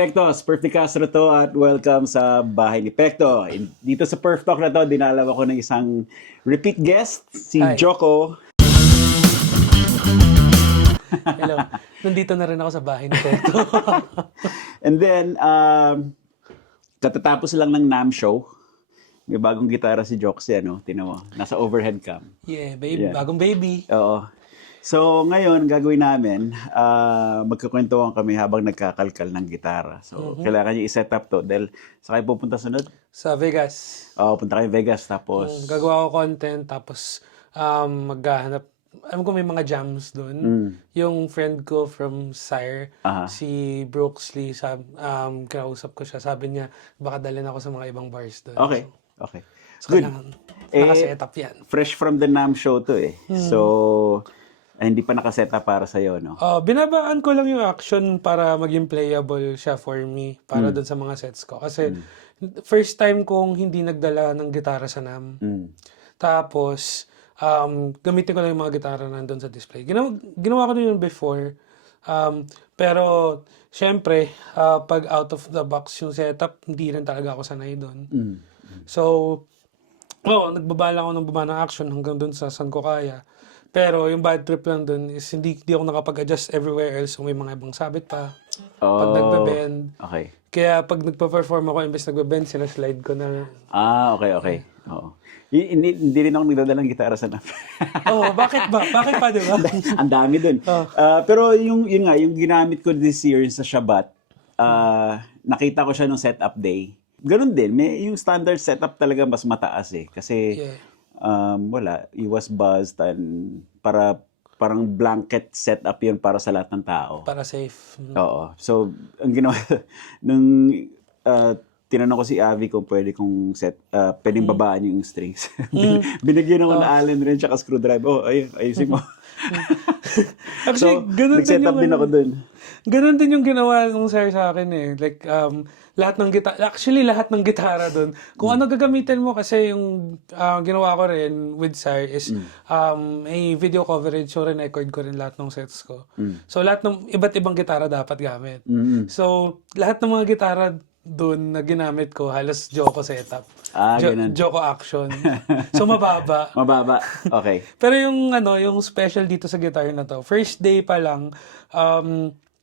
Pektos! Perf de Castro to at welcome sa bahay ni Pekto. Dito sa Perf Talk na to, dinalaw ako ng isang repeat guest, si Hi. Joko. Hello. Nandito na rin ako sa bahay ni Pekto. And then, katatapos lang ng NAM show. May bagong gitara si Joxy, tinan mo, nasa overhead cam. Yeah, baby. Yeah. Bagong baby. Oo. So, ngayon, gagawin namin, magkukwentuhan kami habang nagkakalkal ng gitara. So, kailangan niyo i-set up to. Dahil, sa kayo pupunta sunod? Sa Vegas. Oo, punta kayo Vegas. Tapos, Gagawa ko content. Tapos, maghahanap. Alam ko may mga jams doon. Yung friend ko from Sire, si Brooks Lee, kinausap ko siya. Sabi niya, baka dalhin ako sa mga ibang bars doon. okay. Okay. So, kailangan nakaset up yan. Fresh from the NAM show to eh. So, hindi pa nakaset up para sa'yo, no? Binabaan ko lang yung action para maging playable siya for me. Para doon sa mga sets ko. Kasi, first time kong hindi nagdala ng gitara sa NAM. Tapos, gamitin ko lang yung mga gitara nandun sa display. Ginawa ko din yun before. Pero, syempre, pag out of the box yung setup, hindi rin talaga ako sanay doon. So, nagbabala ako ng baba ng action hanggang doon sa saan ko kaya. Pero yung bad trip lang doon is hindi ako nakapag-adjust everywhere else. So, may mga ibang sabit pa. Pag nagbe-bend. Okay. Kaya pag nagpa-perform ako, imbes nagbe-bend, sinaslide ko na. Okay. Oo. Hindi rin ako nagdadala ng gitara sa NAM. Bakit ba? Bakit pa, di ba? Ang dami dun. Pero yung ginamit ko this year sa Shabbat, nakita ko siya nung setup day. Ganun din, yung standard setup talaga mas mataas eh. Kasi, iwas buzzed and parang blanket setup yun para sa lahat ng tao. Para safe. Oo. So, ang ginawa, nung tinanong ko si Avi kung pwedeng babaan yung strings. Binigyan ako ng Allen wrench at screwdriver. Ayusin mo. Actually, So, ganun nag-set up din ako dun. Ganun din yung ginawa ng sir sa akin eh. Like, lahat ng gitara doon. Kung ano gagamitin mo kasi yung ginawa ko rin with sir is may video coverage, so record ko rin lahat ng sets ko. So lahat ng iba't ibang gitara dapat gamit. So lahat ng mga gitara doon na ginamit ko halos Joko setup. Ganun. Joko action. So mababa. Mababa. Okay. Pero yung special dito sa guitar na to, first day pa lang,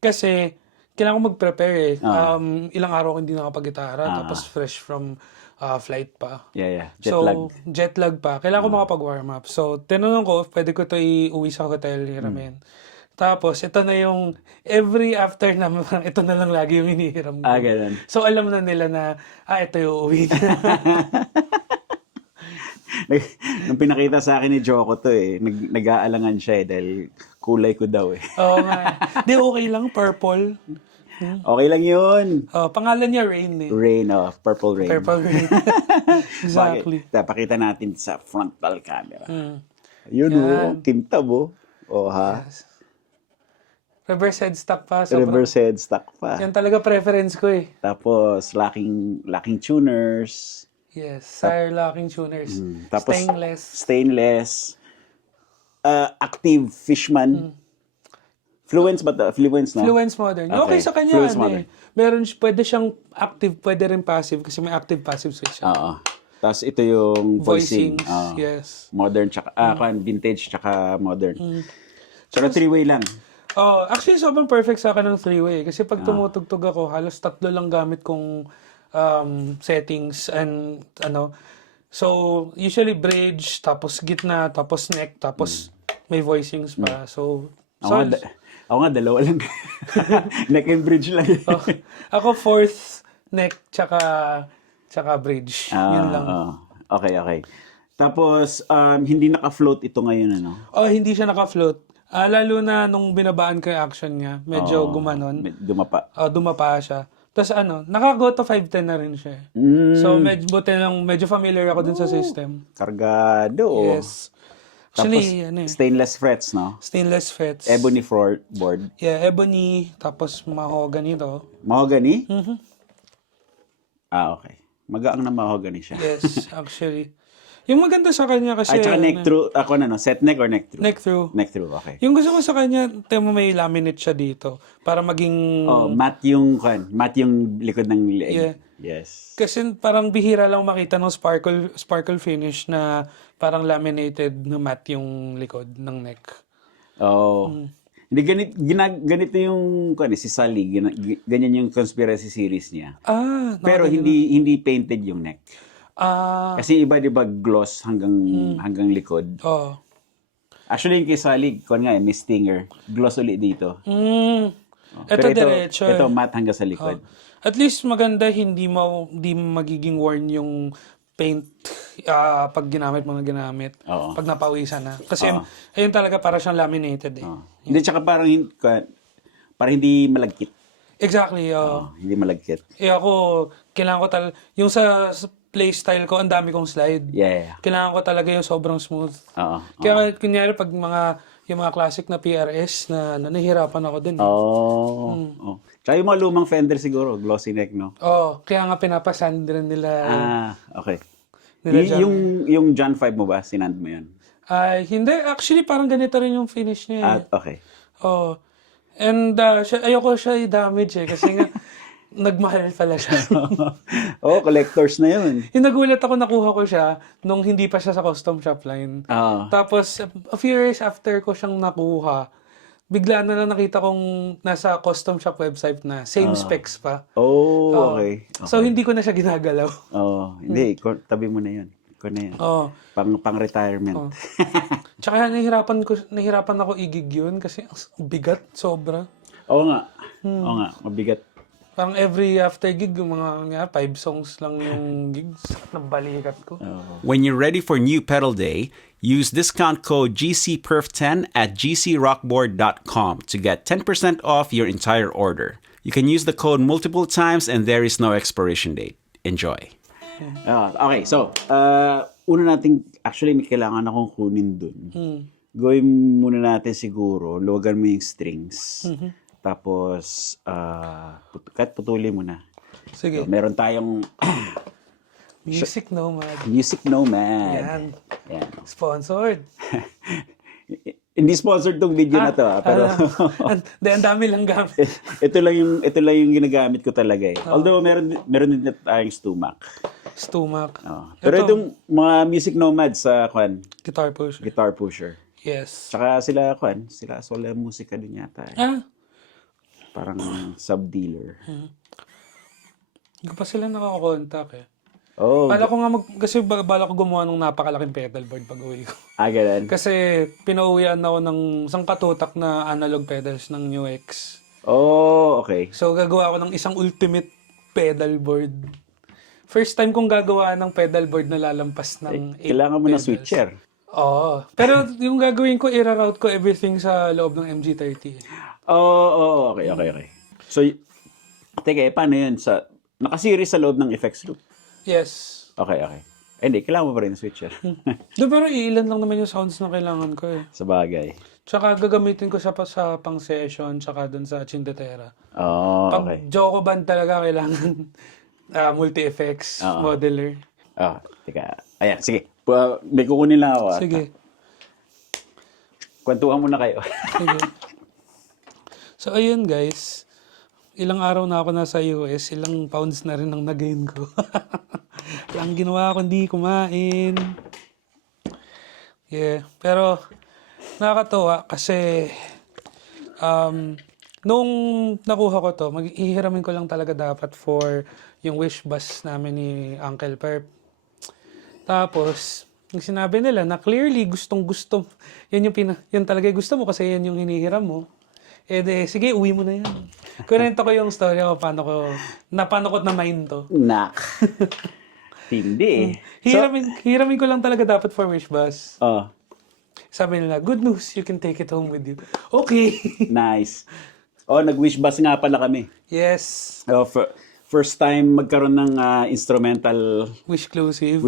kasi kailangan ko mag-prepare eh. Ilang araw ko hindi nakapag-gitara, tapos fresh from flight pa. Yeah. Jet lag. Jet lag pa. Kailangan ko makapag-warm up. So, tinanong ko, pwede ko ito iuwi sa hotel, hiramin. Tapos, ito na yung, every after naman, ito na lang lagi yung hinihiram ko. Ganun. So, alam na nila na, ito yung uuwi na. Nung pinakita sa akin ni Joko to eh, nag-aalangan siya eh, dahil kulay ko daw eh. Oo nga. Di, okay lang, purple. Okay lang yun. Pangalan niya Rain eh. Rain, Purple Rain. Purple Rain. Exactly. Bakit? Pakita natin sa frontal camera. Yun kintab ha? Yes. Reverse headstock pa. Sobrang, Reverse headstock pa. yan talaga preference ko eh. Tapos, locking tuners. Yes, Sire locking tuners. Tapos, Stainless. Active Fishman. Fluence ba? Fluence, no? Fluence modern. Okay sa kanya. Fluence modern. Meron, pwede siyang active, pwede rin passive kasi may active-passive switch. Oo. Tapos ito yung voicing. Yes. Modern, tsaka, vintage, tsaka modern. Tsaka three-way lang. Actually, sobrang perfect sa akin ng three-way. Kasi pag tumutugtog ako, halos 3 lang gamit kong settings and So, usually bridge, tapos gitna, tapos neck, tapos may voicings pa. So, Ako nga, dalawa lang. Neck and bridge lang. ako 4th neck, tsaka bridge. Yun lang. Okay. Tapos, hindi naka-float ito ngayon, Hindi siya naka-float. Lalo na nung binabaan ko yung action niya, medyo gumanon. Dumapa. Dumapa siya. Tapos naka-go to 510 na rin siya. So, medyo familiar ako dun sa system. Kargado. Yes. Actually, tapos, stainless frets, no? Stainless frets. Ebony floorboard. Yeah, ebony, tapos mahogany to. Mahogany? Okay. Magaang na mahogany siya. Yes, actually. Yung maganda sa kanya kasi... Ay, tsaka neck through. Ako na, no? Set neck or neck through? Neck through. Neck through, okay. Yung gusto ko sa kanya, tema may laminate siya dito. Para maging... Oh, matte yung likod ng leg. Yeah. Yes. Kasi parang bihira lang makita ng sparkle finish na parang laminated na matte yung likod ng neck. Oh. Hindi ganito yung si Sally, ganyan yung conspiracy series niya. Pero hindi painted yung neck. Kasi iba 'di ba gloss hanggang likod. Oh. Actually yung kay Sally, Miss Stinger, gloss ulit dito. Ito diretso. Ito matte hanggang sa likod. At least maganda hindi magiging worn yung paint pag ginamit mo na ginamit. Oo. Pag napawisan na. Kasi ayun talaga para siyang laminated eh. Hindi tsaka parang hindi malagkit. Exactly. Hindi malagkit. Ako, kailangan ko talaga, yung sa playstyle ko, ang dami kong slide. Yeah. Kailangan ko talaga yung sobrang smooth. Oo. Kaya kunyari pag yung mga classic na PRS na nahihirapan ako dun. Oh. Tsaka yung mga lumang Fender siguro, glossy neck, no? Kaya nga pinapasand rin nila. Okay. Nila yung John 5 mo ba? Sinand mo yun? Hindi. Actually, parang ganito rin yung finish niya. Okay. And ayoko siya i-damage kasi nga nagmahal pala siya. Collectors na yun. Yung nagulat ako, nakuha ko siya nung hindi pa siya sa custom shop line. Tapos, a few years after ko siyang nakuha, bigla na lang nakita kong nasa custom shop website na same specs pa. Okay. So, hindi ko na siya ginagalaw. Hindi. Tabi mo na yun. Ikaw na yan. Pang-retirement. Tsaka nahirapan ako igig yun kasi ang bigat, sobra. Oo nga. Mabigat. Parang every after gig, yung mga 5 songs lang yung gigs. Nabalikat ko. When you're ready for new pedal day, use discount code GCPerf10 at gcrockboard.com to get 10% off your entire order. You can use the code multiple times and there is no expiration date. Enjoy. Okay, so, una natin, actually may kailangan akong kunin dun. Gawin muna natin siguro, luwagan mo yung strings. Tapos, kahit putulin mo na. Sige. So, meron tayong Music Nomad. Music Nomad. Yan. Sponsored. Hindi sponsored tong video na to, pero ang dami lang gamit. ito lang yung ginagamit ko talaga eh. Although meron din tayong Stumac. Pero itong mga Music Nomad sa Guitar Pusher. Yes. Tsaka sila Sola Musica din yata. Parang sub-dealer. Hindi ko pa sila nakakontak eh. Bala ko gumawa ng napakalaking pedalboard pag uwi ko. Ganun. Kasi pinauwian ako ng isang katutak na analog pedals ng New X. Okay. So gagawa ako ng isang ultimate pedalboard. First time kong gagawa ng pedalboard na lalampas ng 8 kailangan mo ng switcher. Pero yung gagawin ko, i-route ko everything sa loob ng MG30. Okay. So, teka, paano yun? Nakaseries sa loob ng effects loop? Yes. Okay. Hindi, kailangan mo pa rin ng switcher. Pero ilan lang naman yung sounds na kailangan ko eh. Sa bagay. Tsaka gagamitin ko siya pa sa pang-session, tsaka dun sa Chindetera. Okay. Pag Joko Band talaga, kailangan multi-effects, modeler. Teka. Ayan, sige. May kukunin lang ako. Sige. Kwentuhan muna kayo. Sige. So, ayun guys. Ilang araw na ako nasa US, ilang pounds na rin ang nagain ko. Ang ginawa ko, hindi kumain. Pero nakakatuwa kasi nung nakuha ko to, ihiramin ko lang talaga dapat for yung wish bus namin ni Uncle Perp. Tapos, yung sinabi nila na clearly gustong-gusto, yun talaga gusto mo kasi yan yung hinihiram mo. Sige, uwi mo na yan. Kurento ko yung story ko, paano ko na-mind to. Hindi. Hiramin ko lang talaga dapat for wish bus. Sabi nila, good news, you can take it home with you. Okay. Nice. Nag-wish bus nga pala kami. Yes. First time magkaroon ng instrumental Wishclusive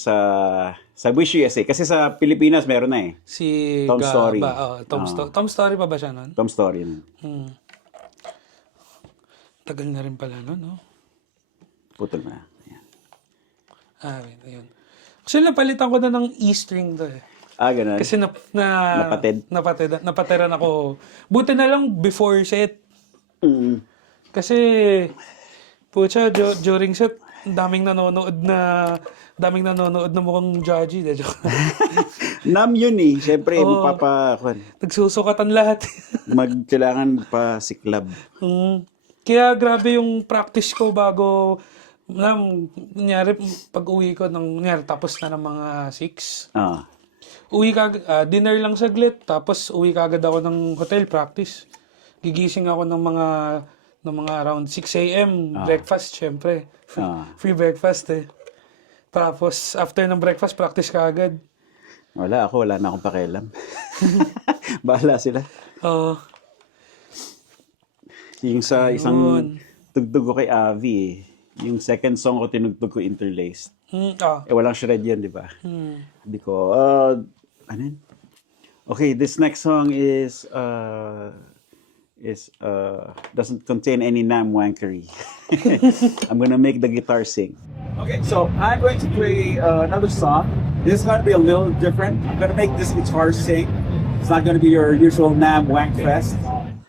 sa Wish USA. Kasi sa Pilipinas meron na eh. Si Tom Story. Tom Story pa ba siya nun? Tom Story. Tagal na rin pala nun, no? Putol na. Ayan. Ayun. Kasi napalitan ko na ng E-string to eh. Ganun. Kasi napatiran ako. Buti na lang before set. Mm. Kasi, pucha, during set, daming nanonood na mukhang judgy. Joke. Nam yun eh. Siyempre, Oo. Nagsusukatan lahat. kailangan pa siklab. Kaya grabe yung practice ko bago, kunyari, pag uwi ko, kunyari, tapos na ng mga 6. Uwi dinner lang saglit, tapos uwi kagad ako ng hotel practice. Gigising ako ng mga around 6 a.m. Breakfast, syempre. Free breakfast eh. Tapos, after ng breakfast, practice kagad. Wala na akong pakialam. Bahala sila. Oo. Yung sa isang tugtog ko kay Avi eh. Yung second song ko tinugtog ko interlaced. Walang shred yan, di ba? Sabi ko, ano yun? Okay, this next song is doesn't contain any Nam wankery. I'm gonna make the guitar sing. Okay, so I'm going to play another song. This is gonna be a little different. I'm gonna make this guitar sing. It's not gonna be your usual Nam wank fest.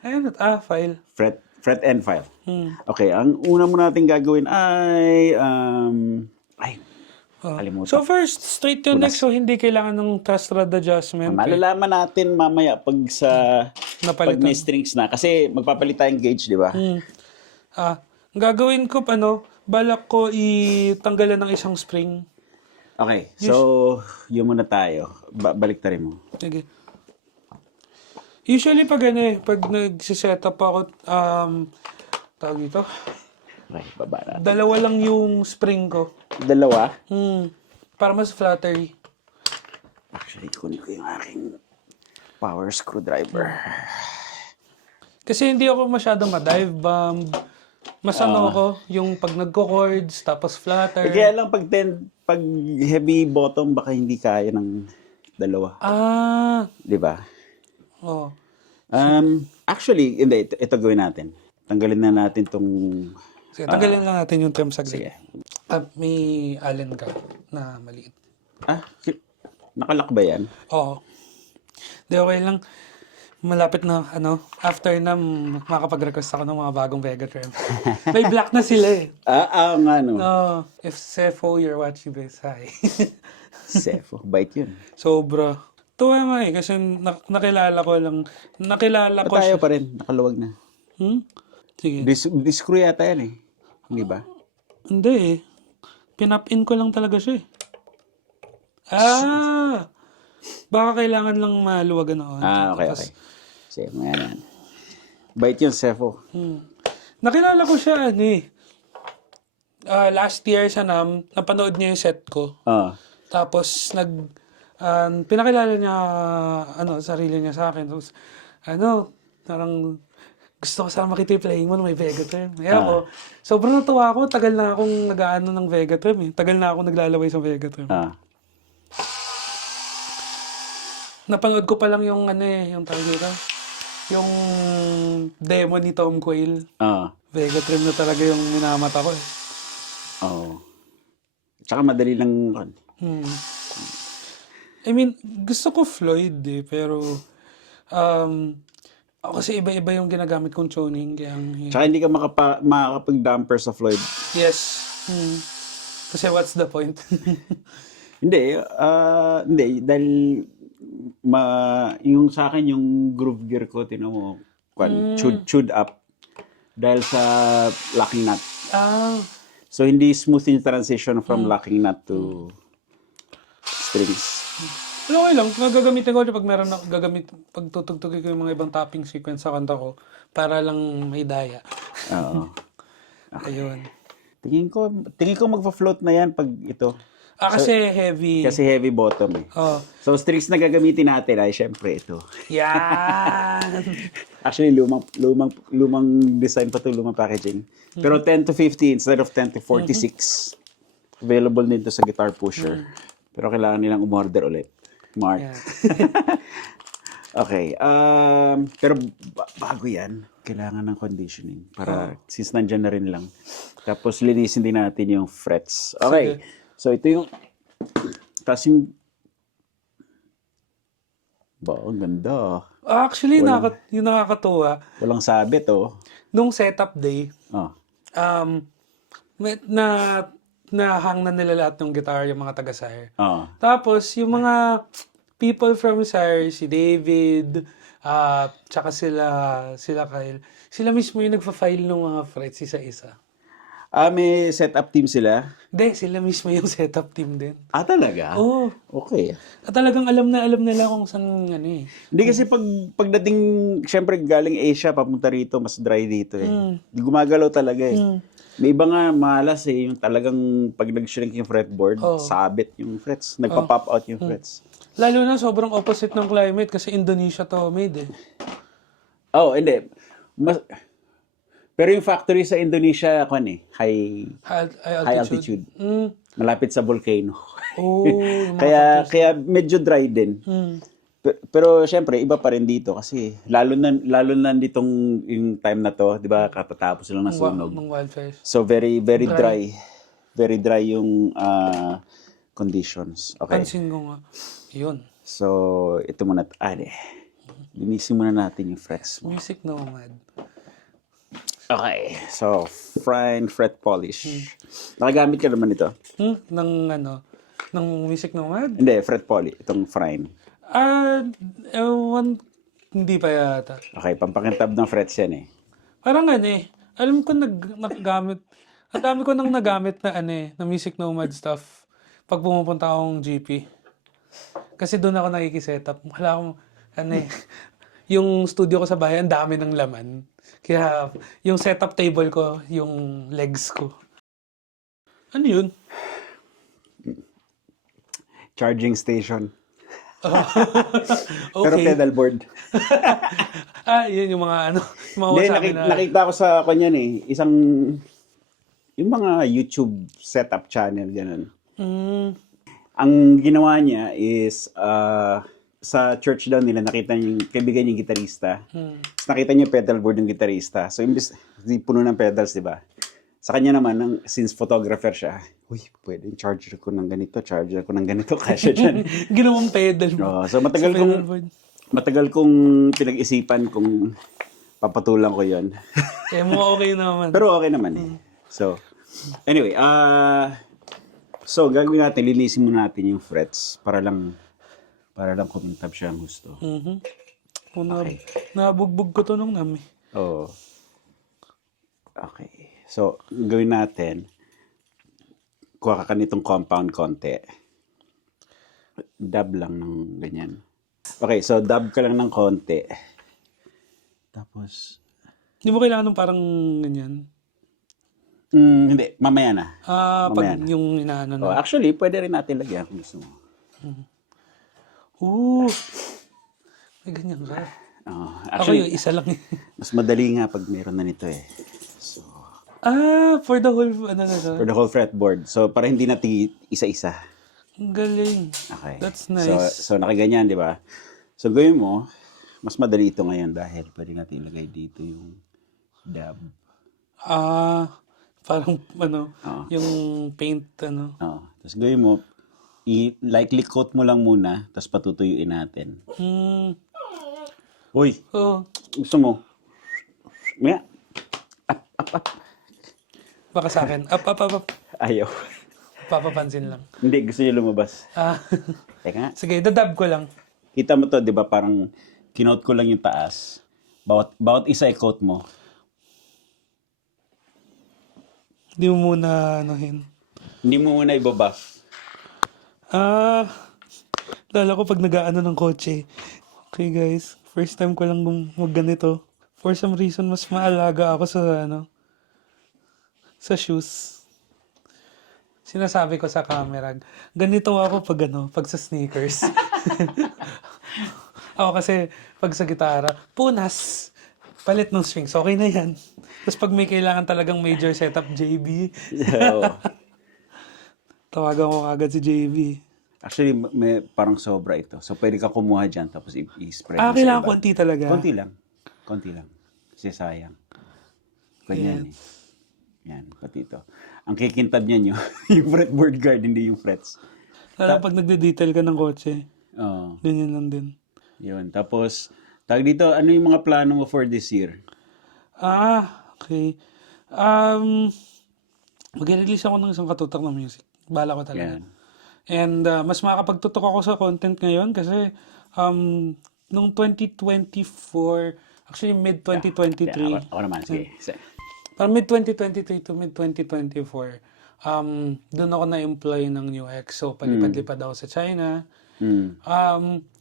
Ayun, file. Fret and file. Okay, ang una mo natin gagawin ay kalimutan. So first, straight to next, so hindi kailangan ng truss rod adjustment. Malalaman natin mamaya pag pag may strings na. Kasi magpapalit tayong gauge, di ba? Ang gagawin ko, balak ko itanggalan ng isang spring. Okay, so yun muna tayo. Balik ta rin mo. Sige. Usually pag pag nagsiset up ako, tawag ito, Okay, baba natin. dalawa lang yung spring ko. Dalawa? Para mas flattery. Actually, kunin ko yung aking power screwdriver. Kasi hindi ako masyadong ma-dive bomb. Mas ako, yung pag nagko-chords, tapos flatter. Kaya lang pag heavy bottom, baka hindi kaya ng dalawa. Di ba? Oh. Actually, hindi. Ito gawin natin. Tanggalin na natin tong... Sige, tanggalin lang natin yung trim saglit. Sige. May allen ka na maliit. Nakalak ba yan? Oo. Di, okay lang. Malapit na, after na makapag-request ako ng mga bagong Vega trim. May black na sila eh. Nga no. No, if Sefo, you're watching this, hi. Sefo, bait yun. Sobra. Tuwa nga eh, kasi nakilala ko Tayo pa rin, nakaluwag na. Sige. Discrew yata yan eh. Hindi ba? Hindi eh. Pinap-in ko lang talaga siya eh. Baka kailangan lang maluwagan ako. Okay. Sige, mga yan. Bait yun, Sefo. Nakilala ko siya, last year sa napanood niya yung set ko. Tapos, pinakilala niya, sarili niya sa akin. Tapos, parang, gusto ko sana makita yung playing mo na may Vega trim. Kaya ako, sobrang natuwa ako. Tagal na akong nag-aano ng Vega trim eh. Tagal na akong naglalaway sa Vega trim. Napanood ko pa lang yung yung tawag dito. Yung demo ni Tom Quayle. Vega trim na talaga yung minamata ko eh. Tsaka madali lang. I mean, gusto ko Floyd eh, pero ako kasi iba-iba yung ginagamit kong tuning. Tsaka hindi ka makakapag-damper sa Floyd. Yes. Kasi what's the point? Hindi. Dahil yung sa akin, yung groove gear ko, tinan mo, chewed up dahil sa locking nut. So, hindi smooth yung transition from locking nut to strings. Okay lang. Gagamitin ko pag meron ako pag tutugtugin ko yung mga ibang tapping sequence sa kanta ko para lang may daya. Ayun. Tingin ko magpa-float na yan pag ito. Kasi heavy. Kasi heavy bottom eh. So, strings na gagamitin natin ay syempre ito. Yan! Actually, lumang design pa ito, lumang packaging. Pero 10 to 50 instead of 10 to 46. Available nito sa Guitar Pusher. Pero kailangan nilang umorder ulit. Mark. Yeah. Okay. Pero bago yan, kailangan ng conditioning. Para since nandyan na rin lang. Tapos linisin din natin yung frets. Okay. So, ito yung, tapos ang ganda. Actually, yung nakakatuwa, Walang sabit, oh. nung setup day, Oh. na-hang na nila lahat ng guitar, yung mga taga-Sire. Oh. Tapos, yung mga people from Sire, si David, tsaka sila Kyle, sila mismo yung nagfa-file ng mga frets isa-isa. May setup team sila? Hindi, sila mismo yung setup team din. Talaga? Oo. Okay. At talagang alam nila kung saan Hindi kasi pagdating, syempre galing Asia, papunta rito, mas dry dito eh. Di gumagalaw talaga eh. May iba nga malas eh, yung talagang pag nag-shrink yung fretboard, sabit yung frets. Nagpa-pop out yung frets. Lalo na sobrang opposite ng climate kasi Indonesia to made eh. Hindi. Pero yung factory sa Indonesia, high altitude. Malapit sa volcano. Yung kaya medyo dry din. Pero syempre iba pa rin dito kasi lalo na ditong yung time na to, 'di ba? Katatapos lang ng sunog. ng wildfires. So very very dry. Very dry yung conditions. Okay. Pansin ko nga. Yun. So ito muna linisin muna natin yung frets. Music Nomad. Okay. So fine fret polish. Nakagamit ka naman ito? Ng Music Nomad? Hindi, fret polish. Itong fine. Hindi pa yata. Okay, pampakintab ng frets yan eh. Parang alam ko naggamit, ang dami ko nang nagamit na na Music Nomad stuff pag pumupunta akong GP. Kasi doon ako nakikisetup. Wala akong, yung studio ko sa bahay, ang dami ng laman. Kaya yung setup table ko, yung legs ko. Ano yun? Charging station. Okay. Pero pedal board. Yun yung mga yung mga Hindi, wasabi na. nakita ko sa kanyan eh. Yung mga YouTube setup channel, ganun. Ang ginawa niya is, sa church daw nila, nakita niya yung kaibigan niya yung gitarista. Tapos nakita niya yung pedal board ng gitarista. So, imbis, puno ng pedals, di ba? Sa kanya naman, since photographer siya, pwede yung charger ko ng ganito, kasya dyan. Ginawang pedal mo. So, matagal kong pinag-isipan kung papatulang ko yon. Mo okay naman. Pero okay naman eh. So, anyway, so gagawin natin, linisin muna natin yung frets para lang kumintab siya ang gusto. Okay. Nabugbog ko to nung nami. Oo. Okay. So, gawin natin, kuha ka nitong compound konti. Dab lang ng ganyan. Okay, so dab ka lang ng konti. Tapos, Hindi mo kailangan ng parang ganyan. hindi, mamaya na. Pag yung inaano na. Actually, pwede rin natin lagyan kung gusto mo. May ganyan ka. Ako Actually, yung isa lang. mas madali nga pag meron na nito eh. So, For the whole, for the whole fretboard. So, para hindi natin isa-isa. Ang galing. Okay. That's nice. So nakaganyan, di ba? So, gawin mo, mas madali ito ngayon dahil pwede natin ilagay dito yung dab. Parang, yung paint, Tapos gawin mo, lightly coat mo lang muna, tapos patutuyuin natin. Uy, gusto mo? Maya. Up. Baka sa akin. Up. Ayaw. Papapansin lang. Hindi, gusto niya lumabas. Teka nga. Sige, dadab ko lang. Kita mo to, di ba? Parang kinote ko lang yung taas. Bawat isa i-coat mo. Hindi mo muna Hindi mo muna ibabuff. Lala ko pag nag-aano ng kotse. Okay guys, first time ko lang mag-ganito. For some reason, mas maalaga ako sa shoes. Sinasabi ko sa camera, ganito ako pag sa sneakers. Ako kasi, pag sa gitara, punas, palit ng strings, okay na yan. Tapos pag may kailangan talagang major setup, JB, tawagan ko agad si JB. Actually, may parang sobra ito. So, pwede ka kumuha dyan tapos i-spread mo sa Kailangan iba. konti talaga. Konti lang. Kasi sayang. Ganyan eh. Yan, pati ito. ang kikintab niyan yung, yung fretboard guard, hindi yung frets. Lalo pag nagde-detail ka ng kotse, Oo. ganyan lang din. Yun. Tapos, tag dito, ano yung mga plano mo for this year? Okay. Mag-release ako ng isang katutak na music. Bala ko talaga. Yan. And mas makakapagtutok ako sa content ngayon kasi nung 2024, actually mid-2023, Ako naman, sige. parang mid-2023 to mid-2024, doon ako na-employ ng New X. So, palipad-lipad ako sa China. Mm.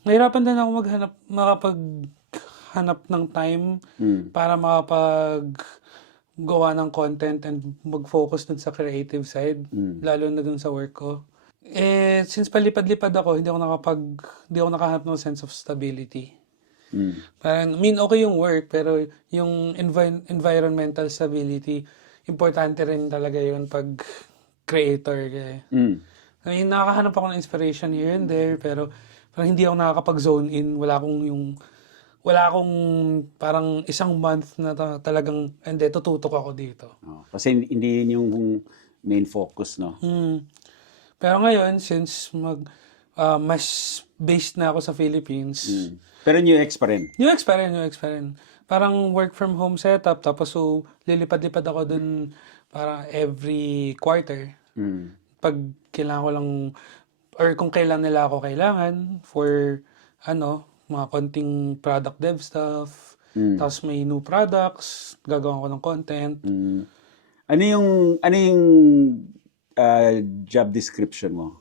Nahirapan din ako makapaghanap ng time para makapaggawa ng content and mag-focus dun sa creative side, lalo na dun sa work ko. Since palipad-lipad ako, hindi ako nakahanap ng sense of stability. Parang, okay yung work, pero yung environmental stability, importante rin talaga yun pag creator. I mean, nakakahanap ako ng inspiration here and there, pero parang hindi ako nakakapag-zone in. Wala akong parang isang month na talagang, hindi, tututok ako dito. Oh, kasi hindi yun yung main focus, no? Pero ngayon, since mas based na ako sa Philippines, Pero New X pa rin. New X pa rin. Parang work from home setup, tapos so lilipad-lipad ako dun para every quarter. Pag kailangan ko lang, or kung kailan nila ako kailangan for, mga konting product dev stuff, tapos may new products, gagawa ko ng content. Ano yung job description mo?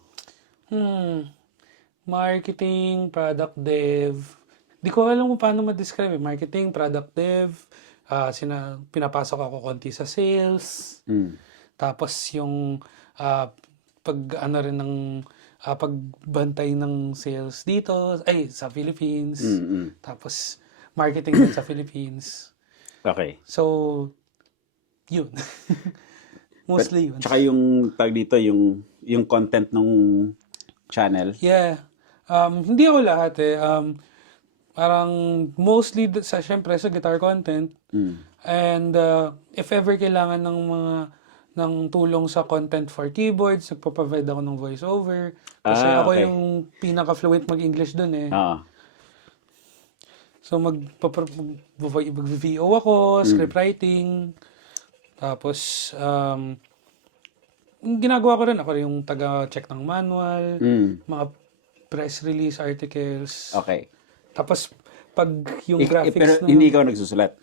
Marketing, product dev. Di ko alam kung paano ma-describe. Marketing, product dev. Pinapasok ako konti sa sales. Tapos yung pagbantay ng sales dito, sa Philippines. Tapos marketing din sa Philippines. Okay. So, yun. Mostly yun. Tsaka yung tag dito, yung content ng channel. Yeah. Hindi ako lahat eh. Parang mostly syempre sa guitar content. And if ever kailangan ng tulong sa content for keyboards, nagpo-provide ako ng voiceover. Kasi ako okay. yung pinaka-fluent mag-English dun eh. So mag-VO ako, script writing. Tapos ginagawa ko rin ako yung taga-check ng manual, mga press release articles. Okay. Tapos pag yung graphics Pero hindi ikaw nagsusulat?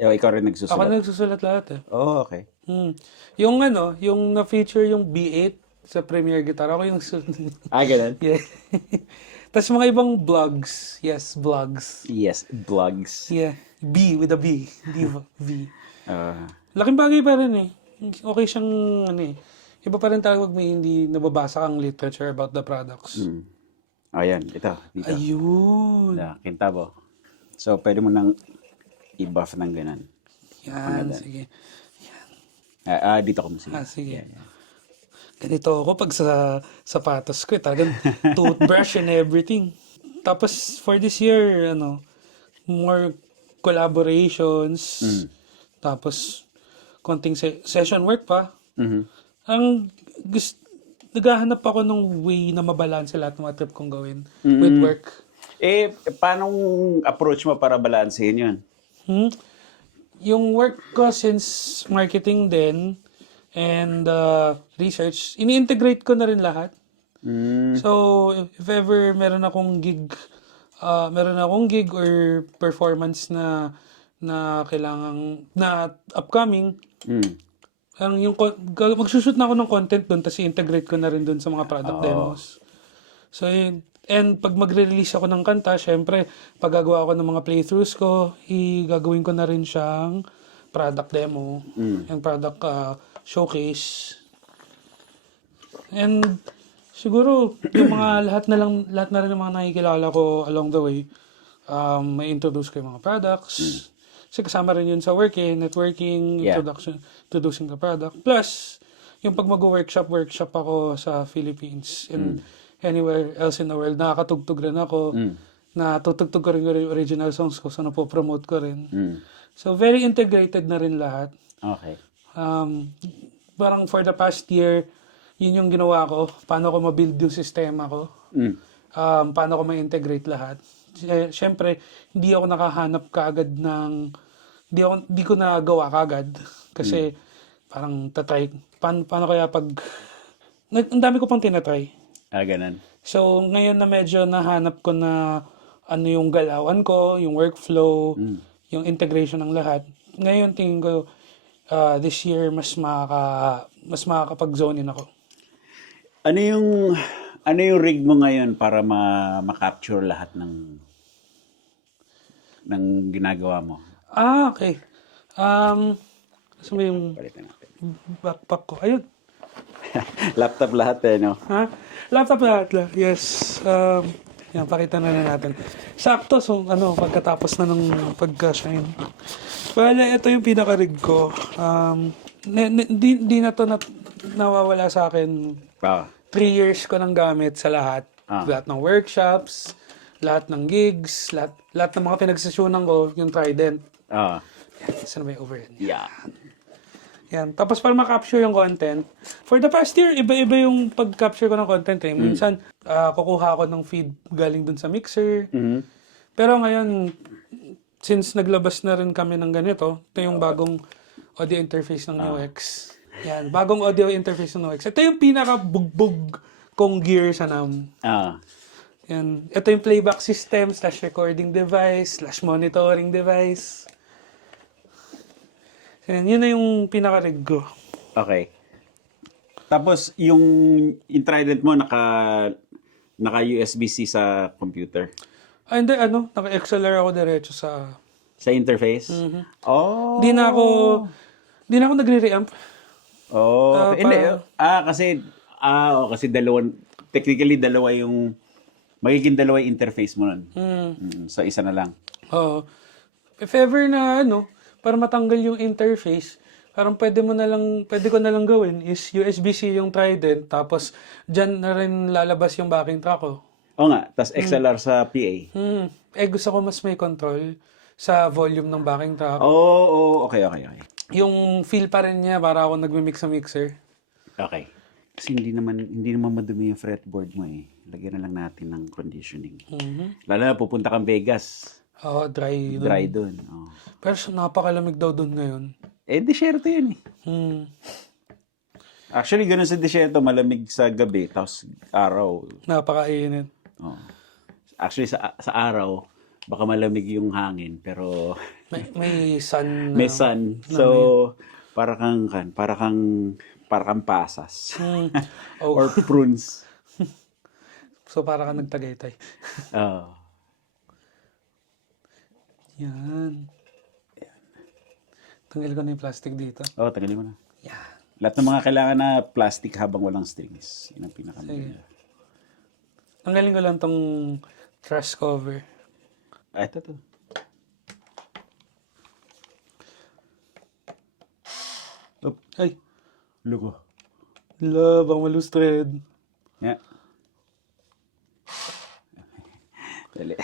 Ikaw rin nagsusulat? Ako nagsusulat lahat eh. Oh, okay. Yung na-feature yung B8 sa Premiere Guitar, ako yung Ganun? Yeah. Tapos mga ibang vlogs. Yes, vlogs. Yes, blogs. Yeah. B with a B. Hindi V. Uh, Laking bagay pa rin eh. Okay siyang iba pa rin talaga pag may hindi nababasa kang literature about the products. Ayan, ito. Dito. Ayun. Kintabo. So, pwede mo nang i-buff ng ganun. Yan, sige. Dito ko mo sige. Sige. Ganito ako pag sa sapatos ko. Talagang toothbrush and everything. Tapos, for this year, more collaborations. Tapos, konting session work pa. Naghahanap ako ng way na mabalanse lahat ng mga trip kong gawin with work. Paano approach mo para balansehin yun? Yung work ko since marketing din and research, ini-integrate ko na rin lahat. So, if ever meron akong gig or performance na kailangang, na upcoming, magsushoot na ako ng content doon, tapos i-integrate ko na rin doon sa mga product demos. So, and pag magre-release ako ng kanta, syempre, pag gagawa ako ng mga playthroughs ko, gagawin ko na rin siyang product demo and product showcase. And siguro, yung mga lahat na rin ng mga nakikilala ko along the way, may introduce ko yung mga products. Kasi kasama rin yun sa networking, introducing the product. Plus, yung pag mag-workshop ako sa Philippines and anywhere else in the world, nakakatugtog rin ako. Natutugtog ko rin yung original songs ko, so napopromote ko rin. So, very integrated na rin lahat. Okay. parang for the past year, yun yung ginawa ko. Paano ko ma-build yung sistema ko. Paano ko ma-integrate lahat. Siyempre, hindi ako nakahanap kaagad ng... Hindi ko nagawa kaagad. Kasi parang tatry. Paano kaya pag... Ang dami ko pang tinatry. Ganun. So, ngayon na medyo nahanap ko na ano yung galawan ko, yung workflow, yung integration ng lahat. Ngayon, tingin ko, this year, mas makakapag-zone in ako. Ano yung rig mo ngayon para ma-capture lahat ng ginagawa mo? Okay. Saan ba yung Palitan natin. backpack ko? Ayun. Laptop lahat no? Ha? Laptop lahat. Yes. Yan, pakita na natin. Sakto, so, pagkatapos na ng pagka-shine. Well, ito yung pinaka-rig ko. Di na to nawawala sa akin. 3 years ko nang gamit sa lahat. Lahat ng workshops, lahat ng gigs, lahat ng mga pinagsesyonan ko, yung Trident. Yan, saan ba yung overhead? Yeah. Yan. Tapos para ma-capture yung content, for the past year, iba-iba yung pag-capture ko ng content eh. Minsan, kukuha ako ng feed galing dun sa mixer. Pero ngayon, since naglabas na rin kami ng ganito, ito yung bagong audio interface ng UX. Yan, bagong audio interface ng UX. Ito yung pinaka-bugbog kong gear sa NAMM. Yan. Ito yung playback system / recording device / monitoring device. Yun na yung pinaka-rig ko. Okay. Tapos, yung Trident mo, naka-USB-C sa computer? Hindi, naka-XLR ako diretso sa... Sa interface? Oh! Di na ako nagre-reamp. Oh, hindi. Kasi technically dalawa yung, magiging dalawa yung interface mo nun. So, isa na lang. Oo. If ever na, para matanggal yung interface, parang pwede ko na lang gawin is USB-C yung Trident, tapos dyan na rin lalabas yung backing track ko. Oo nga, tas XLR sa PA. Gusto ko mas may control sa volume ng backing track. Okay. Yung feel pa rin niya para ako nagmi-mix sa mixer. Okay. Kasi hindi naman madumi yung fretboard mo eh. Lagyan na lang natin ng conditioning. Lalo na pupunta kang Vegas. Dry doon. Dry doon. Pero napakalamig daw doon ngayon. Desierto yun eh. Actually, ganun sa desierto, malamig sa gabi, tapos araw. Napakainit. Actually, sa araw, baka malamig yung hangin, pero May sun. may sun. So, para kang pasas. Or prunes. So, para ka nagtagaytay. Yan. Tanggal ko na yung plastic dito. Tanggalin mo na. Yan. Lahat ng mga kailangan na plastic habang walang strings. Yun ang pinakamaganda. Tanggalin ko lang tong trash cover. Ito. Ay, Luko. ang malustred. Yeah. Dali.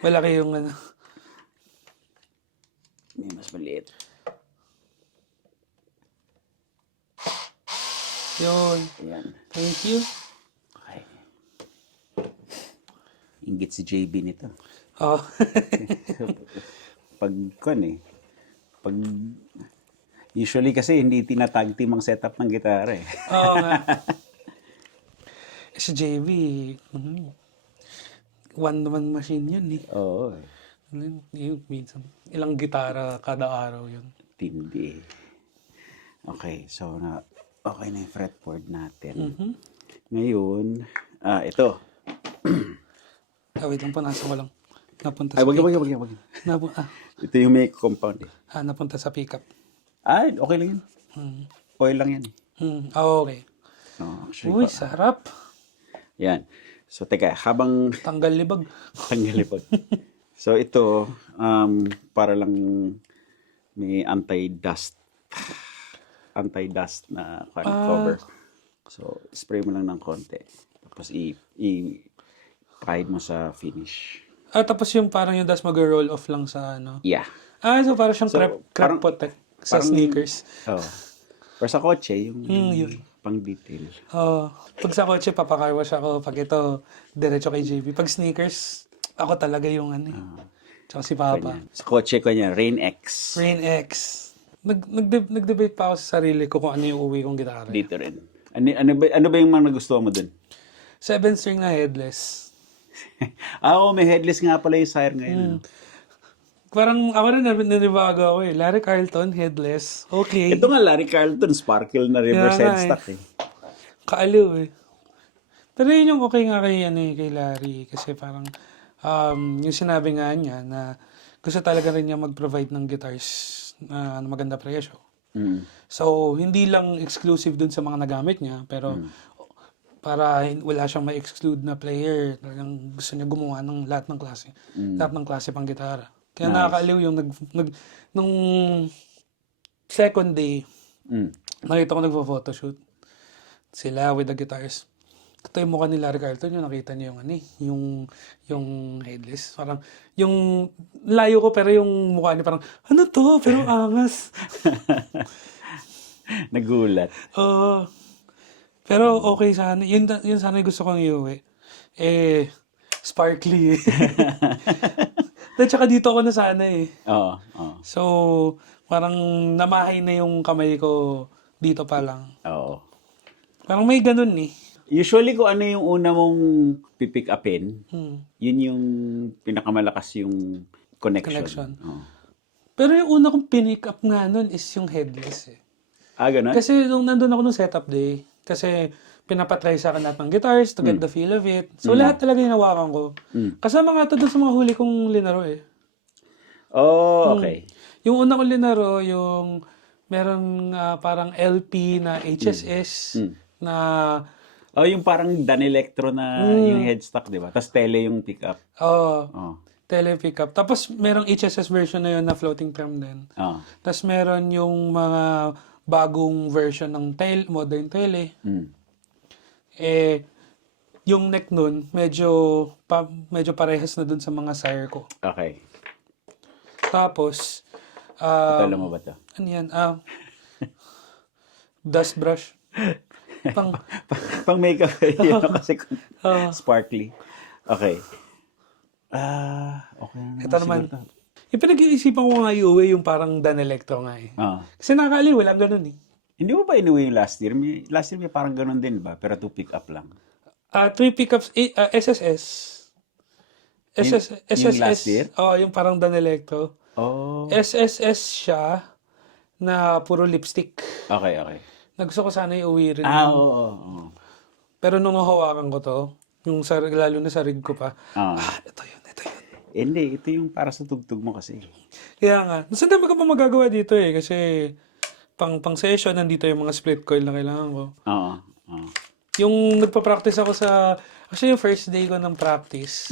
Malaki yung May mas maliit. Yun. Ayan. Thank you. Okay. Inggit si JB nito. Pag usually kasi hindi tinatag team ang setup ng gitara eh. Oo nga. Si JB, one-man machine yun eh. Oo. Minsan, ilang gitara kada araw yun. Tindi. Okay, so okay na yung fretboard natin. Ngayon, ito. Wait lang po, nasa ko lang. Napunta Ay, sa wag. Ito yung may compound eh. napunta sa pickup. Okay lang yan. Oil lang yan. Okay. Actually, Uy, sarap. yan. So, teka, habang Tanggal libag. tanggalipod. So, ito, para lang may anti-dust na cover. So, spray mo lang ng konti. Tapos, i-hide mo sa finish. Tapos yung parang yung dust mag-roll off lang sa Yeah. so parang siyang So, crep pot sa parang- sneakers. Oh. Or sa kotse, yung yun. pang detail. Pag sa kotse, papakarwash ako. Pag ito, diretso kay JB. Pag sneakers, ako talaga yung ano eh. Tsaka si Papa. Sa kotse ko niya, Rain X. Rain X. Nag-debate pa ako sa sarili ko kung ano yung uwi kong gitara. Dito rin. Ano ba yung mga nagustuhan mo dun? 7-string na headless. May headless nga pala yung Sire ngayon. Parang ako rin nanibago ako eh. Larry Carlton, headless. Okay. Ito nga, Larry Carlton, sparkle na reverse Kaya nga headstock eh. Kaaliw eh. Pero yun yung okay nga kay Larry. Kasi parang yung sinabi nga niya na gusto talaga rin niya mag-provide ng guitars na maganda presyo. So, hindi lang exclusive dun sa mga nagamit niya, pero para wala siyang ma-exclude na player, talagang gusto niya gumawa ng lahat ng klase. Lahat ng klase pang gitara. Kaya nakakaaliw yung nung second day, nakita ko nagpo-photoshoot. Sila with the guitars. Ito yung mukha ni Larry Carlton, yung nakita niyo yung ano eh, yung headless. Parang, yung layo ko pero yung mukha niya parang, ano to? Pero angas. Nagulat. Pero okay sana. Yun sana yung gusto kong iuwi. Sparkly eh. At saka dito ako na sana eh. Oo. So, parang namahay na yung kamay ko dito pa lang. Oo. Parang may ganun eh. Usually, kung ano yung una mong pipick upin, yun yung pinakamalakas yung connection. Oo. Pero yung una kong pinick up nga nun is yung headless eh. Ganun? Kasi nung nandun ako nung setup day, kasi pinapatry sa akin lahat ng guitars to get the feel of it. So lahat talaga hinawakan ko. Kasama nga ito dun sa mga huli kong linaro eh. Okay. Yung una kong linaro, yung meron parang LP na HSS na Yung parang Dan Electro na yung headstock, di ba? Tapos tele yung pickup. tele pickup. Tapos merong HSS version na yun na floating tom din. Tapos meron yung mga bagong version ng modern tele. Yung neck nun, medyo parehas na dun sa mga sire ko. Okay. Tapos, Alam mo ba ito? ano yan? Dust brush. Pang makeup yun kasi sparkly. Okay. Okay. Ito naman. Yung pinag-iisipan ko nga iuwi yung parang Dan Electro nga eh. Kasi nakakaliw, walang ganun eh. Hindi mo ba inuwi yung last year? Last year may parang ganun din ba? Pero 2 pick up lang. 3 pickups, SSS. Yung last year? Yung parang Dan Electro. SSS siya na puro lipstick. Okay. Nagusto ko sana iuwi rin. Oo. Pero nung hawakan ko to, yung lalo na sa rig ko pa, ito yun. Hindi, ito yung para sa tugtog mo kasi. Kaya nga, saan dami ko pa magagawa dito eh, kasi pang session, nandito yung mga split coil na kailangan ko. Oo. Yung nagpa-practice ako actually yung first day ko ng practice,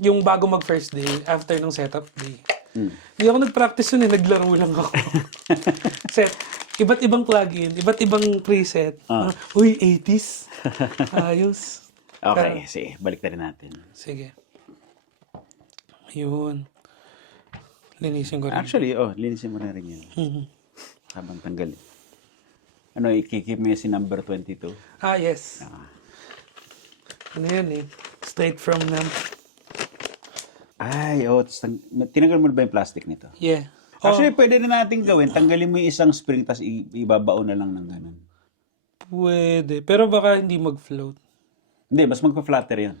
yung bago mag-first day, after ng setup day. Hindi ako nag-practice yun naglaro lang ako. Iba't ibang plugin, iba't ibang preset. Uy, 80s. Ayos. Okay, sige, balik na rin natin. Sige. Yun. Linisin ko rin. Actually, linisin mo na rin yun. Habang tanggalin. Ikikip mo yung si number 22? Yes. Ano yun eh? Straight from them. Tinanggal mo na ba yung plastic nito? Yeah. Actually, pwede na natin gawin. Tanggalin mo yung isang spring, tapos ibabaon na lang ng ganun. Pwede. Pero baka hindi mag-float. Hindi, mas magpa-flatter yun.